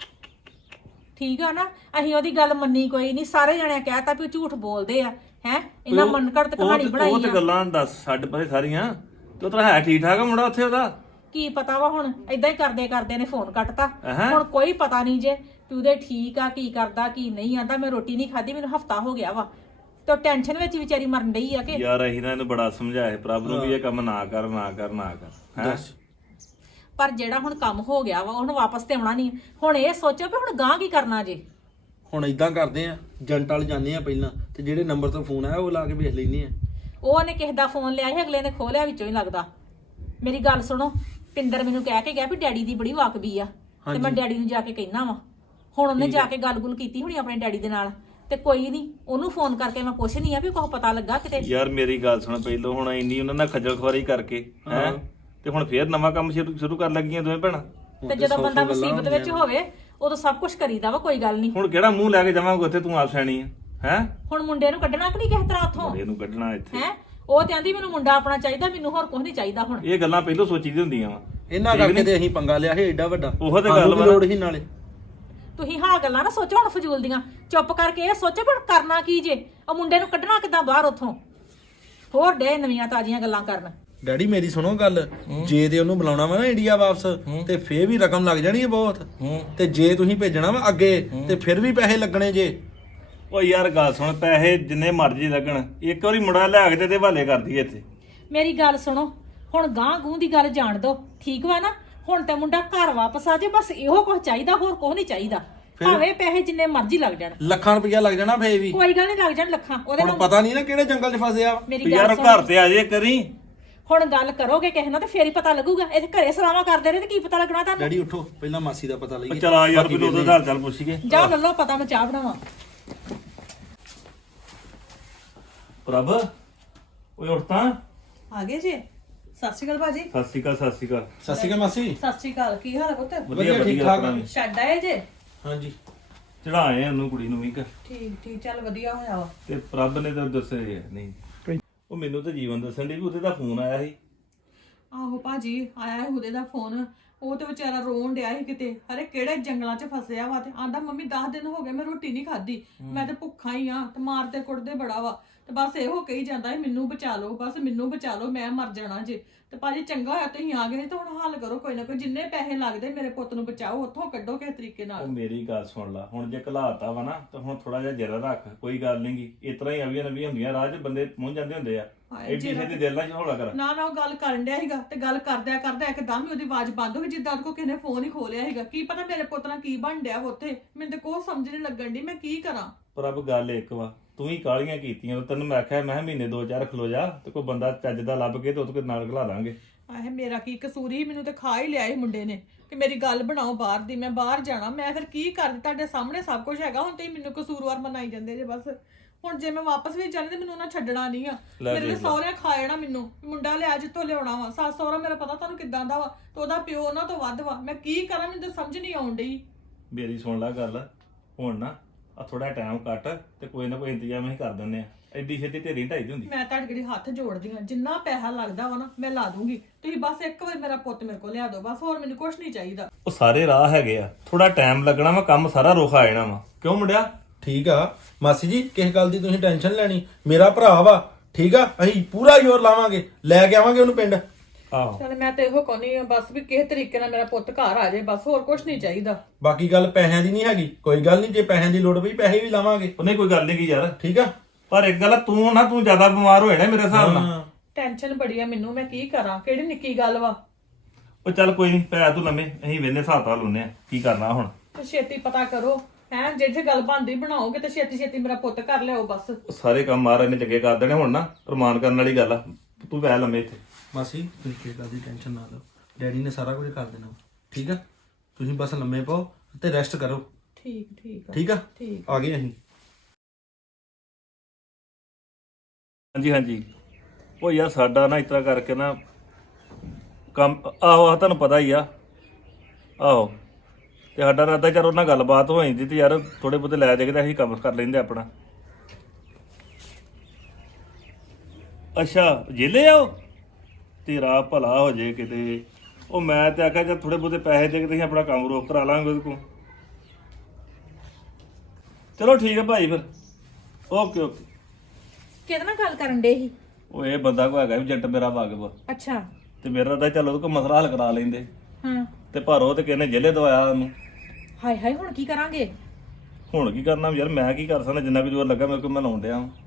[SPEAKER 7] ਠੀਕ ਆ ਨਾ, ਅਸੀਂ ਉਹਦੀ ਗੱਲ ਮੰਨੀ ਕੋਈ ਨਹੀਂ। ਸਾਰੇ ਜਣੇ ਕਹਿਤਾ ਵੀ ਉਹ ਝੂਠ ਬੋਲਦੇ ਆ ਹੈ। ਇਹਨਾਂ ਮਨਕੜਤ ਕਹਾਣੀ ਬਣਾਈ
[SPEAKER 5] ਉਹ ਤੇ
[SPEAKER 7] ਆ।
[SPEAKER 5] ਗੱਲਾਂ ਦੱਸ ਸਾਡੇ ਪਰੇ ਸਾਰੀਆਂ। ਤੇ ਉਹ ਤਾਂ ਹੈ ਠੀਕ ਠਾਕ ਆ ਮੁੰਡਾ ਉੱਥੇ ਉਹਦਾ?
[SPEAKER 7] ਕੀ ਪਤਾ ਵਾ, ਹੁਣ ਏਦਾਂ ਹੀ ਕਰਦੇ ਕਰਦੇ ਨੇ ਫੋਨ ਕੱਟਤਾ। ਹੁਣ ਕੋਈ ਪਤਾ ਨਹੀਂ ਜੇ ਵੀ ਉਹਦੇ ਠੀਕ ਆ, ਕੀ ਕਰਦਾ ਕੀ ਨਹੀਂ। ਆਂਦਾ ਮੈਂ ਰੋਟੀ ਨਹੀਂ ਖਾਧੀ, ਮੈਨੂੰ ਹਫਤਾ ਹੋ ਗਿਆ ਵਾ। ਤੇ ਟੈਨਸ਼ਨ ਵਿੱਚ ਵਿਚਾਰੀ ਮਰਨ ਡਈ ਆ ਕਿ
[SPEAKER 5] ਯਾਰ ਅਸੀਂ ਨਾ ਇਹਨੂੰ ਬੜਾ ਸਮਝਾਇਆ ਪ੍ਰਭ ਨੂੰ ਵੀ ਇਹ ਕੰਮ ਨਾ ਕਰ ਨਾ ਕਰ ਨਾ ਕਰ ਹੈ।
[SPEAKER 7] ਪਰ ਜਿਹੜਾ ਹੁਣ ਕੰਮ ਹੋ ਗਿਆ ਵਾ ਉਹਨੂੰ ਵਾਪਸ ਤੇ ਆਉਣਾ ਨਹੀਂ। ਹੁਣ ਇਹ ਸੋਚੋ ਵੀ ਹੁਣ ਗਾਂ ਕੀ ਕਰਨਾ ਜੇ।
[SPEAKER 6] ਹੁਣ ਇਦਾਂ ਕਰਦੇ ਆ, ਏਜੰਟ ਵਾਲ ਜਾਂਦੇ ਆ ਪਹਿਲਾਂ, ਤੇ ਜਿਹੜੇ ਨੰਬਰ ਤੋਂ ਫੋਨ ਆਇਆ ਉਹ ਲਾ ਕੇ ਵੇਖ ਲੈਨੇ ਆ।
[SPEAKER 7] ਉਹਨੇ ਕਿਸੇ ਦਾ ਫੋਨ ਲਿਆ ਸੀ, ਅਗਲੇ ਨੇ ਖੋਲਿਆ ਵਿੱਚੋਂ ਹੀ ਲੱਗਦਾ। ਮੇਰੀ ਗੱਲ ਸੁਣੋ, ਪਿੰਦਰ ਮੈਨੂੰ ਕਹਿ ਕੇ ਗਿਆ ਵੀ ਡੈਡੀ ਦੀ ਬੜੀ ਵਾਕਬੀ ਆ, ਤੇ ਮੈਂ ਡੈਡੀ ਨੂੰ ਜਾ ਕੇ ਕਹਿਣਾ ਵਾ। ਹੁਣ ਉਹਨੇ ਜਾ ਕੇ ਗੱਲ-ਗੁਲ ਕੀਤੀ ਹੋਣੀ ਆਪਣੇ ਡੈਡੀ ਦੇ ਨਾਲ, ਤੇ ਕੋਈ ਨਹੀਂ ਉਹਨੂੰ ਫੋਨ ਕਰਕੇ ਮੈਂ ਪੁੱਛਣੀ ਆ ਵੀ ਕੁਝ ਪਤਾ ਲੱਗਾ ਕਿਤੇ।
[SPEAKER 5] ਯਾਰ ਮੇਰੀ ਗੱਲ ਸੁਣ, ਪਹਿਲੋਂ ਹੁਣ ਇੰਨੀ ਉਹਨਾਂ ਨਾਲ ਖੱਜਲ ਖੁਆਰੀ ਕਰਕੇ ਹੈ, ਤੇ ਹੁਣ ਫੇਰ ਨਵਾਂ ਕੰਮ ਸ਼ੁਰੂ ਕਰਨ ਲੱਗੀਆਂ ਦੋਵੇਂ ਭੈਣਾਂ।
[SPEAKER 7] ਤੇ ਜਦੋਂ ਬੰਦਾ ਮੁਸੀਬਤ ਵਿੱਚ ਹੋਵੇ ਉਦੋਂ ਸਭ ਕੁਝ ਕਰੀਦਾ ਵਾ, ਕੋਈ ਗੱਲ ਨਹੀਂ।
[SPEAKER 5] ਹੁਣ ਕਿਹੜਾ ਮੂੰਹ ਲੈ ਕੇ ਜਾਵਾਂਗੇ ਉੱਥੇ? ਤੂੰ ਆਪ ਸਿਆਣੀ ਆ ਹੈ।
[SPEAKER 7] ਹੁਣ ਮੁੰਡੇ ਨੂੰ ਕੱਢਣਾ ਕਿ ਨਹੀਂ ਕਿਸੇ ਤਰ੍ਹਾਂ ਉੱਥੋਂ?
[SPEAKER 5] ਮੁੰਡੇ ਨੂੰ ਕੱਢਣਾ ਇੱਥੇ
[SPEAKER 7] ਹੈ, ਉਹ ਤੇ ਆਂਦੀ ਮੈਨੂੰ ਮੁੰਡਾ ਆਪਣਾ ਚਾਹੀਦਾ, ਮੈਨੂੰ ਹੋਰ ਕੁਝ ਨਹੀਂ ਚਾਹੀਦਾ। ਹੁਣ
[SPEAKER 5] ਇਹ ਗੱਲਾਂ ਪਹਿਲੋਂ ਸੋਚੀ ਦੀਆਂ ਹੁੰਦੀਆਂ ਵਾ।
[SPEAKER 6] ਇਹਨਾਂ ਕਰਕੇ ਤੇ ਅਸੀਂ ਪੰਗਾ ਲਿਆ ਸੀ ਏਡਾ ਵੱਡਾ।
[SPEAKER 5] ਉਹ ਤੇ ਗੱਲ ਵਾ।
[SPEAKER 6] ਲੋੜ ਸੀ ਨਾਲੇ।
[SPEAKER 7] ਤੁਸੀਂ ਹਾਂ ਗੱਲਾਂ ਨਾ ਸੋਚੋ ਹੁਣ ਫਜ਼ੂਲ ਦੀਆਂ। ਚੁੱਪ ਕਰਕੇ ਇਹ ਸੋਚੋ ਵੀ ਹੁਣ ਕਰਨਾ ਕੀ ਜੇ। ਉਹ ਮੁੰਡੇ ਨੂੰ ਕੱਢਣਾ ਕਿੱਦਾਂ ਬਾਹਰ ਉੱਥੋਂ? ਹੋਰ ਡੇ ਨਵੀਆਂ ਤਾਜ਼ੀਆਂ ਗੱਲਾਂ ਕਰਨ।
[SPEAKER 6] ਡੈਡੀ ਮੇਰੀ ਸੁਣੋ ਗੱਲ, ਜੇ ਤੇ ਉਹਨੂੰ ਬੁਲਾਉਣਾ ਵਾ ਨਾ ਇੰਡੀਆ ਵਾਪਸ, ਤੇ ਫੇਰ ਵੀ ਰਕਮ ਲੱਗ ਜਾਣੀ ਹੈ ਬਹੁਤ। ਤੇ ਜੇ ਤੁਸੀਂ ਭੇਜਣਾ ਵਾ ਅੱਗੇ, ਤੇ ਫਿਰ ਵੀ ਪੈਸੇ ਲੱਗਣੇ ਜੇ।
[SPEAKER 5] ਉਹ ਯਾਰ ਗੱਲ ਸੁਣ, ਪੈਸੇ ਜਿੰਨੇ ਮਰਜ਼ੀ ਲੱਗਣ, ਇੱਕ ਵਾਰੀ ਮੁੰਡਾ ਲਿਆ ਕੇ ਤੇ ਹਵਾਲੇ ਕਰਦੀ ਇੱਥੇ।
[SPEAKER 7] ਮੇਰੀ ਗੱਲ ਸੁਣੋ, ਹੁਣ ਗਾਂ ਗੂੰ ਦੀ ਗੱਲ ਜਾਣ ਦੋ, ਠੀਕ ਵਾ ਨਾ? ਹੁਣ ਤੇ ਮੁੰਡਾ ਘਰ ਵਾਪਸ ਆ ਜੇ, ਬਸ ਇਹੋ ਕੁਝ ਚਾਹੀਦਾ, ਹੋਰ ਕੁਝ ਨਹੀਂ ਚਾਹੀਦਾ। ਭਾਵੇਂ ਪੈਸੇ ਜਿੰਨੇ ਮਰਜ਼ੀ ਲੱਗ ਜਾਣ।
[SPEAKER 6] ਲੱਖਾਂ ਰੁਪਇਆ ਲੱਗ ਜਾਣਾ ਫੇਰ ਵੀ।
[SPEAKER 7] ਕੋਈ ਗੱਲ ਨਹੀਂ, ਲੱਗ ਜਾਣ ਲੱਖਾਂ। ਉਹਦੇ
[SPEAKER 6] ਹੁਣ
[SPEAKER 7] ਨਾਲ
[SPEAKER 6] ਪਤਾ ਨਹੀਂ ਨਾ ਕਿਹੜੇ ਜੰਗਲ 'ਚ ਫਸਿਆ ਵਾ।
[SPEAKER 7] ਮੇਰੀ
[SPEAKER 5] ਯਾਰ
[SPEAKER 7] ਗੱਲ
[SPEAKER 5] ਘਰ
[SPEAKER 7] ਸੁਣ,
[SPEAKER 5] ਤੇ ਆ ਜੇ ਕਰੀ।
[SPEAKER 7] ਹੁਣ ਗੱਲ ਕਰੋਗੇ ਕਿਸੇ ਨਾਲ ਤੇ ਫੇਰ ਹੀ ਪਤਾ ਲੱਗੂਗਾ। ਇਹ ਘਰੇ ਸਲਾਹਾਂ ਕਰਦੇ ਰਹੇ ਤੇ ਕੀ ਪਤਾ ਲੱਗਣਾ ਤੁਹਾਨੂੰ?
[SPEAKER 6] ਡੈਡੀ ਉੱਠੋ, ਪਹਿਲਾਂ ਮਾਸੀ ਦਾ ਪਤਾ ਲਈਏ।
[SPEAKER 5] ਚਲਾ ਯਾਰ ਮੈਨੂੰ ਉਹਦਾ ਹਾਲ ਚਾਲ ਪੁੱਛੀਏ।
[SPEAKER 7] ਜਾ ਲੱਲੋ ਪਤਾ, ਮੈਂ ਚਾਹ ਬਣਾਵਾਂ।
[SPEAKER 5] ਪ੍ਰਭ ਓਏ ਉੱਠ ਤਾਂ।
[SPEAKER 8] ਆ ਗਏ ਜੀ? ਸਤਿ ਸ਼੍ਰੀ ਅਕਾਲ ਭਾਜੀ।
[SPEAKER 5] ਸਤਿ ਸ਼੍ਰੀ ਅਕਾਲ। ਸਤਿ ਸ਼੍ਰੀ ਅਕਾਲ।
[SPEAKER 6] ਸਤਿ ਸ਼੍ਰੀ ਅਕਾਲ ਮਾਸੀ।
[SPEAKER 8] ਸਤਿ ਸ਼੍ਰੀ ਅਕਾਲ, ਕੀ ਹਾਲ ਹੈ ਪੁੱਤ?
[SPEAKER 5] ਵਧੀਆ
[SPEAKER 6] ਠੀਕ
[SPEAKER 5] ਵਧੀਆ
[SPEAKER 6] ਠਾਕ।
[SPEAKER 5] ਆਪਣਾ ਵੀ।
[SPEAKER 8] ਛੱਡ ਆਏ ਜੇ?
[SPEAKER 6] ਹਾਂਜੀ
[SPEAKER 5] ਚੜਾਏ ਉਹਨੂੰ ਕੁੜੀ ਨੂੰ ਵੀ ਕਿ
[SPEAKER 8] ਠੀਕ ਠੀਕ, ਚੱਲ ਵਧੀਆ ਹੋਇਆ ਵਾ।
[SPEAKER 5] ਤੇ ਪ੍ਰਭ ਨੇ ਤਾਂ ਦੱਸਿਆ ਹੀ ਨਹੀਂ। ਉਹ ਮੈਨੂੰ ਤਾਂ ਜੀਵਨ ਦੱਸਣ ਦੀ ਵੀ ਉਹਦੇ ਦਾ ਫੋਨ ਆਇਆ ਸੀ।
[SPEAKER 8] ਆਹੋ ਭਾਜੀ, ਆਇਆ ਸੀ ਉਹਦੇ ਦਾ ਫੋਨ। ਉਹ ਤੇ ਵਿਚਾਰਾ ਰੋਣ ਡਿਆ ਸੀ ਕਿਤੇ, ਅਰੇ ਕਿਹੜੇ ਜੰਗਲਾਂ 'ਚ ਫਸਿਆ ਵਾ। ਤੇ ਆਂਦਾ ਮੰਮੀ 10 ਦਿਨ ਹੋ ਗਏ ਮੈਂ ਰੋਟੀ ਨਹੀਂ ਖਾਧੀ, ਮੈਂ ਤੇ ਭੁੱਖਾ ਹੀ ਆ, ਤੇ ਮਾਰਦੇ ਕੁੱਟਦੇ ਬੜਾ ਵਾ। ਤੇ ਬਸ ਇਹੋ ਕਹੀ ਜਾਂਦਾ ਹੈ ਮੈਨੂੰ ਬਚਾ ਲਓ, ਬਸ ਮੈਨੂੰ ਬਚਾ ਲਓ, ਮੈਂ ਮਰ ਜਾਣਾ ਜੇ। ਤੇ ਭਾਜੀ ਚੰਗਾ ਹੋਇਆ ਤੁਸੀਂ ਆ ਗਏ, ਤੇ ਹੁਣ ਹੱਲ ਕਰੋ ਕੋਈ ਨਾ ਕੋਈ। ਜਿੰਨੇ ਪੈਸੇ ਲੱਗਦੇ ਮੇਰੇ ਪੁੱਤ ਨੂੰ ਬਚਾਓ, ਉੱਥੋਂ ਕੱਢੋ ਕਿਸੇ ਤਰੀਕੇ
[SPEAKER 5] ਉਹ
[SPEAKER 8] ਨਾਲ।
[SPEAKER 5] ਮੇਰੀ ਗੱਲ ਸੁਣ ਲਾ, ਹੁਣ ਜੇ ਘਲਾਤਾ ਵਾ ਨਾ ਤਾਂ ਹੁਣ ਥੋੜਾ ਜਿਹਾ ਜਰਾ ਰੱਖ, ਕੋਈ ਗੱਲ ਨਹੀਂਗੀ। ਇਸ ਤਰ੍ਹਾਂ ਹੀ ਅਵੀਆਂ ਨਵੀਆਂ ਹੁੰਦੀਆਂ, ਰਾਹ 'ਚ ਬੰਦੇ ਪਹੁੰਚ ਜਾਂਦੇ ਹੁੰਦੇ ਆ। ਐਡੀ ਛੇਤੀ ਦਿਲ ਨਾਲ ਹੌਲਾ ਕਰ।
[SPEAKER 8] ਨਾ ਨਾ, ਉਹ ਗੱਲ ਕਰਨ ਡਿਆ ਸੀਗਾ, ਤੇ ਗੱਲ ਕਰਦਿਆਂ ਕਰਦਿਆਂ ਇੱਕਦਮ ਹੀ ਉਹਦੀ ਆਵਾਜ਼ ਬੰਦ ਹੋ ਗਈ, ਜਿੱਦਾਂ ਉਹਦੇ ਕੋਲ ਕਿਸੇ ਨੇ ਫੋਨ ਹੀ ਖੋਲਿਆ ਸੀਗਾ। ਕੀ ਪਤਾ ਮੇਰੇ ਪੁੱਤ ਨਾਲ ਕੀ ਬਣ ਡਿਆ ਵਾ ਉੱਥੇ, ਮੈਨੂੰ ਤਾਂ ਕੋਈ ਸਮਝ ਨਹੀਂ ਲੱਗਣ ਦੀ, ਮੈਂ ਕੀ ਕਰਾਂ।
[SPEAKER 5] ਪ੍ਰਭ ਗੱਲ ਇੱਕ ਵਾ, ਤੂੰ ਹੀ ਕਾਲੀਆਂ ਕੀਤੀਆਂ। ਤੈਨੂੰ ਮੈਂ ਆਖਿਆ, ਮੈਂ ਮਹੀਨੇ 2-4 ਖਲੋ ਜਾ, ਤੇ ਕੋਈ ਬੰਦਾ ਚੱਜ ਦਾ ਲੱਭ ਕੇ ਤੇ ਉਹਦੇ ਨਾਲ ਘਲਾ ਦਾਂਗੇ।
[SPEAKER 8] ਆਹੇ ਮੇਰਾ ਕੀ ਕਸੂਰ ਹੀ, ਮੈਨੂੰ ਤੇ ਖਾ ਹੀ ਲਿਆ ਸੀ ਮੁੰਡੇ ਨੇ ਕਿ ਮੇਰੀ ਗੱਲ ਬਣਾਓ ਬਾਹਰ ਦੀ, ਮੈਂ ਬਾਹਰ ਜਾਣਾ। ਮੈਂ ਫਿਰ ਕੀ ਕਰਦੀ, ਤੁਹਾਡੇ ਸਾਹਮਣੇ ਸਭ ਕੁਝ ਹੈਗਾ। ਹੁਣ ਤੁਸੀਂ ਮੈਨੂੰ ਕਸੂਰਵਾਰ ਮਨਾਈ ਜਾਂਦੇ ਜੇ ਬਸ। ਹੁਣ ਜੇ ਮੈਂ ਵਾਪਸ ਵੀ ਜਾਣੀ ਤੇ ਮੈਨੂੰ ਉਹਨਾਂ ਛੱਡਣਾ ਨਹੀਂ ਆ। ਮੇਰੇ ਸਹੁਰੇ ਖਾ ਜਾਣਾ ਮੈਨੂੰ। ਮੁੰਡਾ ਲਿਆ ਜਿੱਥੋਂ ਲਿਆਉਣਾ ਵਾ, ਸੱਸ ਸਹੁਰਾ ਮੇਰਾ ਪਤਾ ਤੁਹਾਨੂੰ ਕਿੱਦਾਂ ਦਾ ਵਾ, ਤੇ ਉਹਦਾ ਪਿਓ ਉਹਨਾਂ ਤੋਂ ਵੱਧ ਵਾ। ਮੈਂ ਕੀ ਕਰਾਂ, ਮੈਨੂੰ ਤਾਂ ਸਮਝ ਨਹੀਂ ਆਉਣ ਡਈ।
[SPEAKER 5] ਮੇਰੀ ਸੁਣ ਲੈ ਗੱਲ, ਹੁਣ ਨਾ ਆ ਥੋੜਾ ਟਾਈਮ ਕੱਟ, ਤੇ ਕੋਈ ਨਾ ਕੋਈ ਇੰਤਜ਼ਾਮ ਅਸੀਂ ਕਰ ਦਿੰਦੇ ਆ। ਐਡੀ ਛੇਤੀ ਢੇਰੀ ਢਾਈ ਦੀ ਹੁੰਦੀ।
[SPEAKER 8] ਮੈਂ ਤੁਹਾਡੇ ਕੋਲ ਹੱਥ ਜੋੜਦੀ ਆ, ਜਿੰਨਾ ਪੈਸਾ ਲੱਗਦਾ ਵਾ ਨਾ ਮੈਂ ਲਾ ਦੂੰਗੀ। ਤੁਸੀਂ ਬਸ ਇੱਕ ਵਾਰ ਮੇਰਾ ਪੁੱਤ ਮੇਰੇ ਕੋਲ ਲਿਆ ਦਿਓ, ਬਸ ਹੋਰ ਮੈਨੂੰ ਕੁਝ ਨਹੀਂ ਚਾਹੀਦਾ।
[SPEAKER 5] ਉਹ ਸਾਰੇ ਰਾਹ ਹੈਗੇ ਆ, ਥੋੜਾ ਟਾਈਮ ਲੱਗਣਾ ਵਾ, ਕੰਮ ਸਾਰਾ ਰੁੱਖ ਆ ਜਾਣਾ ਵਾ। ਕਿਉਂ ਮੁੰਡਿਆ?
[SPEAKER 6] ਠੀਕ ਆ ਮਾਸੀ ਜੀ, ਕਿਸ ਗੱਲ ਦੀ ਤੁਸੀਂ ਟੈਨਸ਼ਨ ਲੈਣੀ। ਮੇਰਾ ਭਰਾ ਵਾ, ਠੀਕ ਆ, ਅਸੀਂ ਪੂਰਾ ਜ਼ੋਰ ਲਾਵਾਂਗੇ, ਲੈ ਕੇ ਆਵਾਂਗੇ ਉਹਨੂੰ ਪਿੰਡ।
[SPEAKER 5] ਆਹੋ
[SPEAKER 8] ਚਲ ਮੈਂ ਤੇ ਇਹੋ ਕਹਿੰਦੀ ਆ ਬਸ ਵੀ ਕਿਸੇ ਤਰੀਕੇ ਨਾਲ ਮੇਰਾ ਪੁੱਤ ਘਰ ਆ ਜਾਏ, ਬਸ ਹੋਰ ਕੁਝ ਨਹੀਂ ਚਾਹੀਦਾ।
[SPEAKER 6] ਬਾਕੀ ਗੱਲ ਪੈਸਿਆਂ ਦੀ ਨਹੀਂ ਹੈਗੀ, ਕੋਈ ਗੱਲ ਨਹੀਂ, ਜੇ ਪੈਸਿਆਂ ਦੀ ਲੋੜ ਪਈ ਪੈਸੇ ਵੀ ਲਾਵਾਂਗੇ,
[SPEAKER 5] ਉਹਨੇ ਕੋਈ ਗੱਲ ਨਹੀਂ ਕੀ ਯਾਰ,
[SPEAKER 6] ਠੀਕ ਆ।
[SPEAKER 5] ਪਰ ਇੱਕ ਗੱਲ ਆ, ਤੂੰ ਜ਼ਿਆਦਾ ਬਿਮਾਰ ਹੋਏ ਨਾ ਮੇਰੇ ਹਿਸਾਬ ਨਾਲ।
[SPEAKER 8] ਟੈਨਸ਼ਨ ਬੜੀ ਆ ਮੈਨੂੰ, ਮੈਂ ਕੀ ਕਰਾਂ, ਕਿਹੜੀ ਨਿੱਕੀ ਗੱਲ ਵਾ।
[SPEAKER 5] ਉਹ ਚੱਲ ਕੋਈ ਨਹੀਂ, ਪੈ ਤੂੰ ਲੰਮੇ, ਅਸੀਂ ਵੇਨੇ ਹਿਸਾਬ ਤਾਂ ਲਾਉਨੇ ਆ ਕੀ ਕਰਨਾ ਹੁਣ।
[SPEAKER 8] ਤੇ ਛੇਤੀ ਪਤਾ ਕਰੋ ਹੈ, ਜੇ ਗੱਲ ਬਣਦੀ ਬਣਾਓਗੇ ਤੇ ਛੇਤੀ ਛੇਤੀ ਮੇਰਾ ਪੁੱਤ ਕਰ ਲਿਆਓ ਬਸ।
[SPEAKER 5] ਸਾਰੇ ਕੰਮ ਮਹਾਰਾਜ ਨੇ ਚੰਗੇ ਕਰ ਦੇਣੇ ਹੁਣ ਨਾ, ਰਮਾਨ ਕਰਨ ਵਾਲੀ ਗੱਲ ਆ। ਤੂੰ ਪੈ ਲੰਮੇ ਇੱਥੇ।
[SPEAKER 6] ਮਾਸੀ ਤੁਸੀਂ ਕਿਸੇ ਗੱਲ ਦੀ ਟੈਨਸ਼ਨ ਨਾ ਲਓ, ਡੈਡੀ ਨੇ ਸਾਰਾ ਕੁਝ ਕਰ ਦੇਣਾ, ਠੀਕ ਆ। ਤੁਸੀਂ ਬਸ ਲੰਮੇ ਪਾਓ ਤੇ ਰੈਸਟ ਕਰੋ,
[SPEAKER 8] ਠੀਕ ਠੀਕ
[SPEAKER 6] ਠੀਕ ਆ।
[SPEAKER 8] ਠੀਕ
[SPEAKER 6] ਆ ਗਏ ਅਸੀਂ।
[SPEAKER 5] ਹਾਂਜੀ ਹਾਂਜੀ। ਉਹ ਯਾਰ ਸਾਡਾ ਨਾ ਇਸ ਤਰ੍ਹਾਂ ਕਰਕੇ ਨਾ ਕੰਮ, ਆਹੋ ਤੁਹਾਨੂੰ ਪਤਾ ਹੀ ਆ, ਆਹੋ। ਤੇ ਸਾਡਾ ਰਾਦਾ ਚਲ ਉਹਨਾਂ ਗੱਲਬਾਤ ਹੋ ਜਾਂਦੀ ਤੇ ਯਾਰ ਥੋੜੇ ਬਹੁਤੇ ਲੈ ਜਾਗੇ ਤਾਂ ਅਸੀਂ ਕੰਮ ਕਰ ਲੈਂਦੇ ਆਪਣਾ। ਅੱਛਾ ਜੇਲੇ ਆਓ, ਤੇਰਾ ਭਲਾ ਹੋ ਜੇ ਕਿਤੇ। ਉਹ ਮੈਂ ਤੇ ਆਖਿਆ ਜਦ ਥੋੜੇ ਬਹੁਤੇ ਪੈਸੇ ਦੇ ਕੇ ਤੁਸੀਂ ਆਪਣਾ ਕੰਮ ਰੋਕ ਕਰਾ ਲਾਂਗੇ ਉਹਦੇ ਕੋਲ। ਚਲੋ ਠੀਕ ਹੈ ਭਾਈ ਫਿਰ, ਓਕੇ ਓਕੇ।
[SPEAKER 7] ਕਿਹਦੇ ਨਾਲ ਗੱਲ ਕਰਨ ਡੇ ਸੀ?
[SPEAKER 5] ਉਹ ਇਹ ਬੰਦਾ ਕੋ ਹੈਗਾ ਵੀ ਜੱਟ ਮੇਰਾ ਵਾਗਬ,
[SPEAKER 7] ਅੱਛਾ
[SPEAKER 5] ਤੇ ਮੇਰਾ ਤਾਂ ਚੱਲ ਉਹਦੇ ਕੋਲ ਮਸਲਾ ਹੱਲ ਕਰਾ ਲੈਂਦੇ।
[SPEAKER 7] ਹਾਂ।
[SPEAKER 5] ਤੇ ਪਰ ਉਹ ਤੇ ਕਹਿੰਦੇ ਜੇਲੇ ਦਵਾਇਆ ਉਹਨੂੰ।
[SPEAKER 7] ਹਾਏ ਹਾਏ ਹੁਣ ਕੀ ਕਰਾਂਗੇ?
[SPEAKER 5] ਹੁਣ ਕੀ ਕਰਨਾ ਯਾਰ, ਮੈਂ ਕੀ ਕਰ ਸਕਦਾ, ਜਿੰਨਾ ਵੀ ਜ਼ੋਰ ਲੱਗਾ ਮੇਰੇ ਕੋਲ ਮੈਂ ਲਾਉਣ ਡਿਆ ਵਾਂ।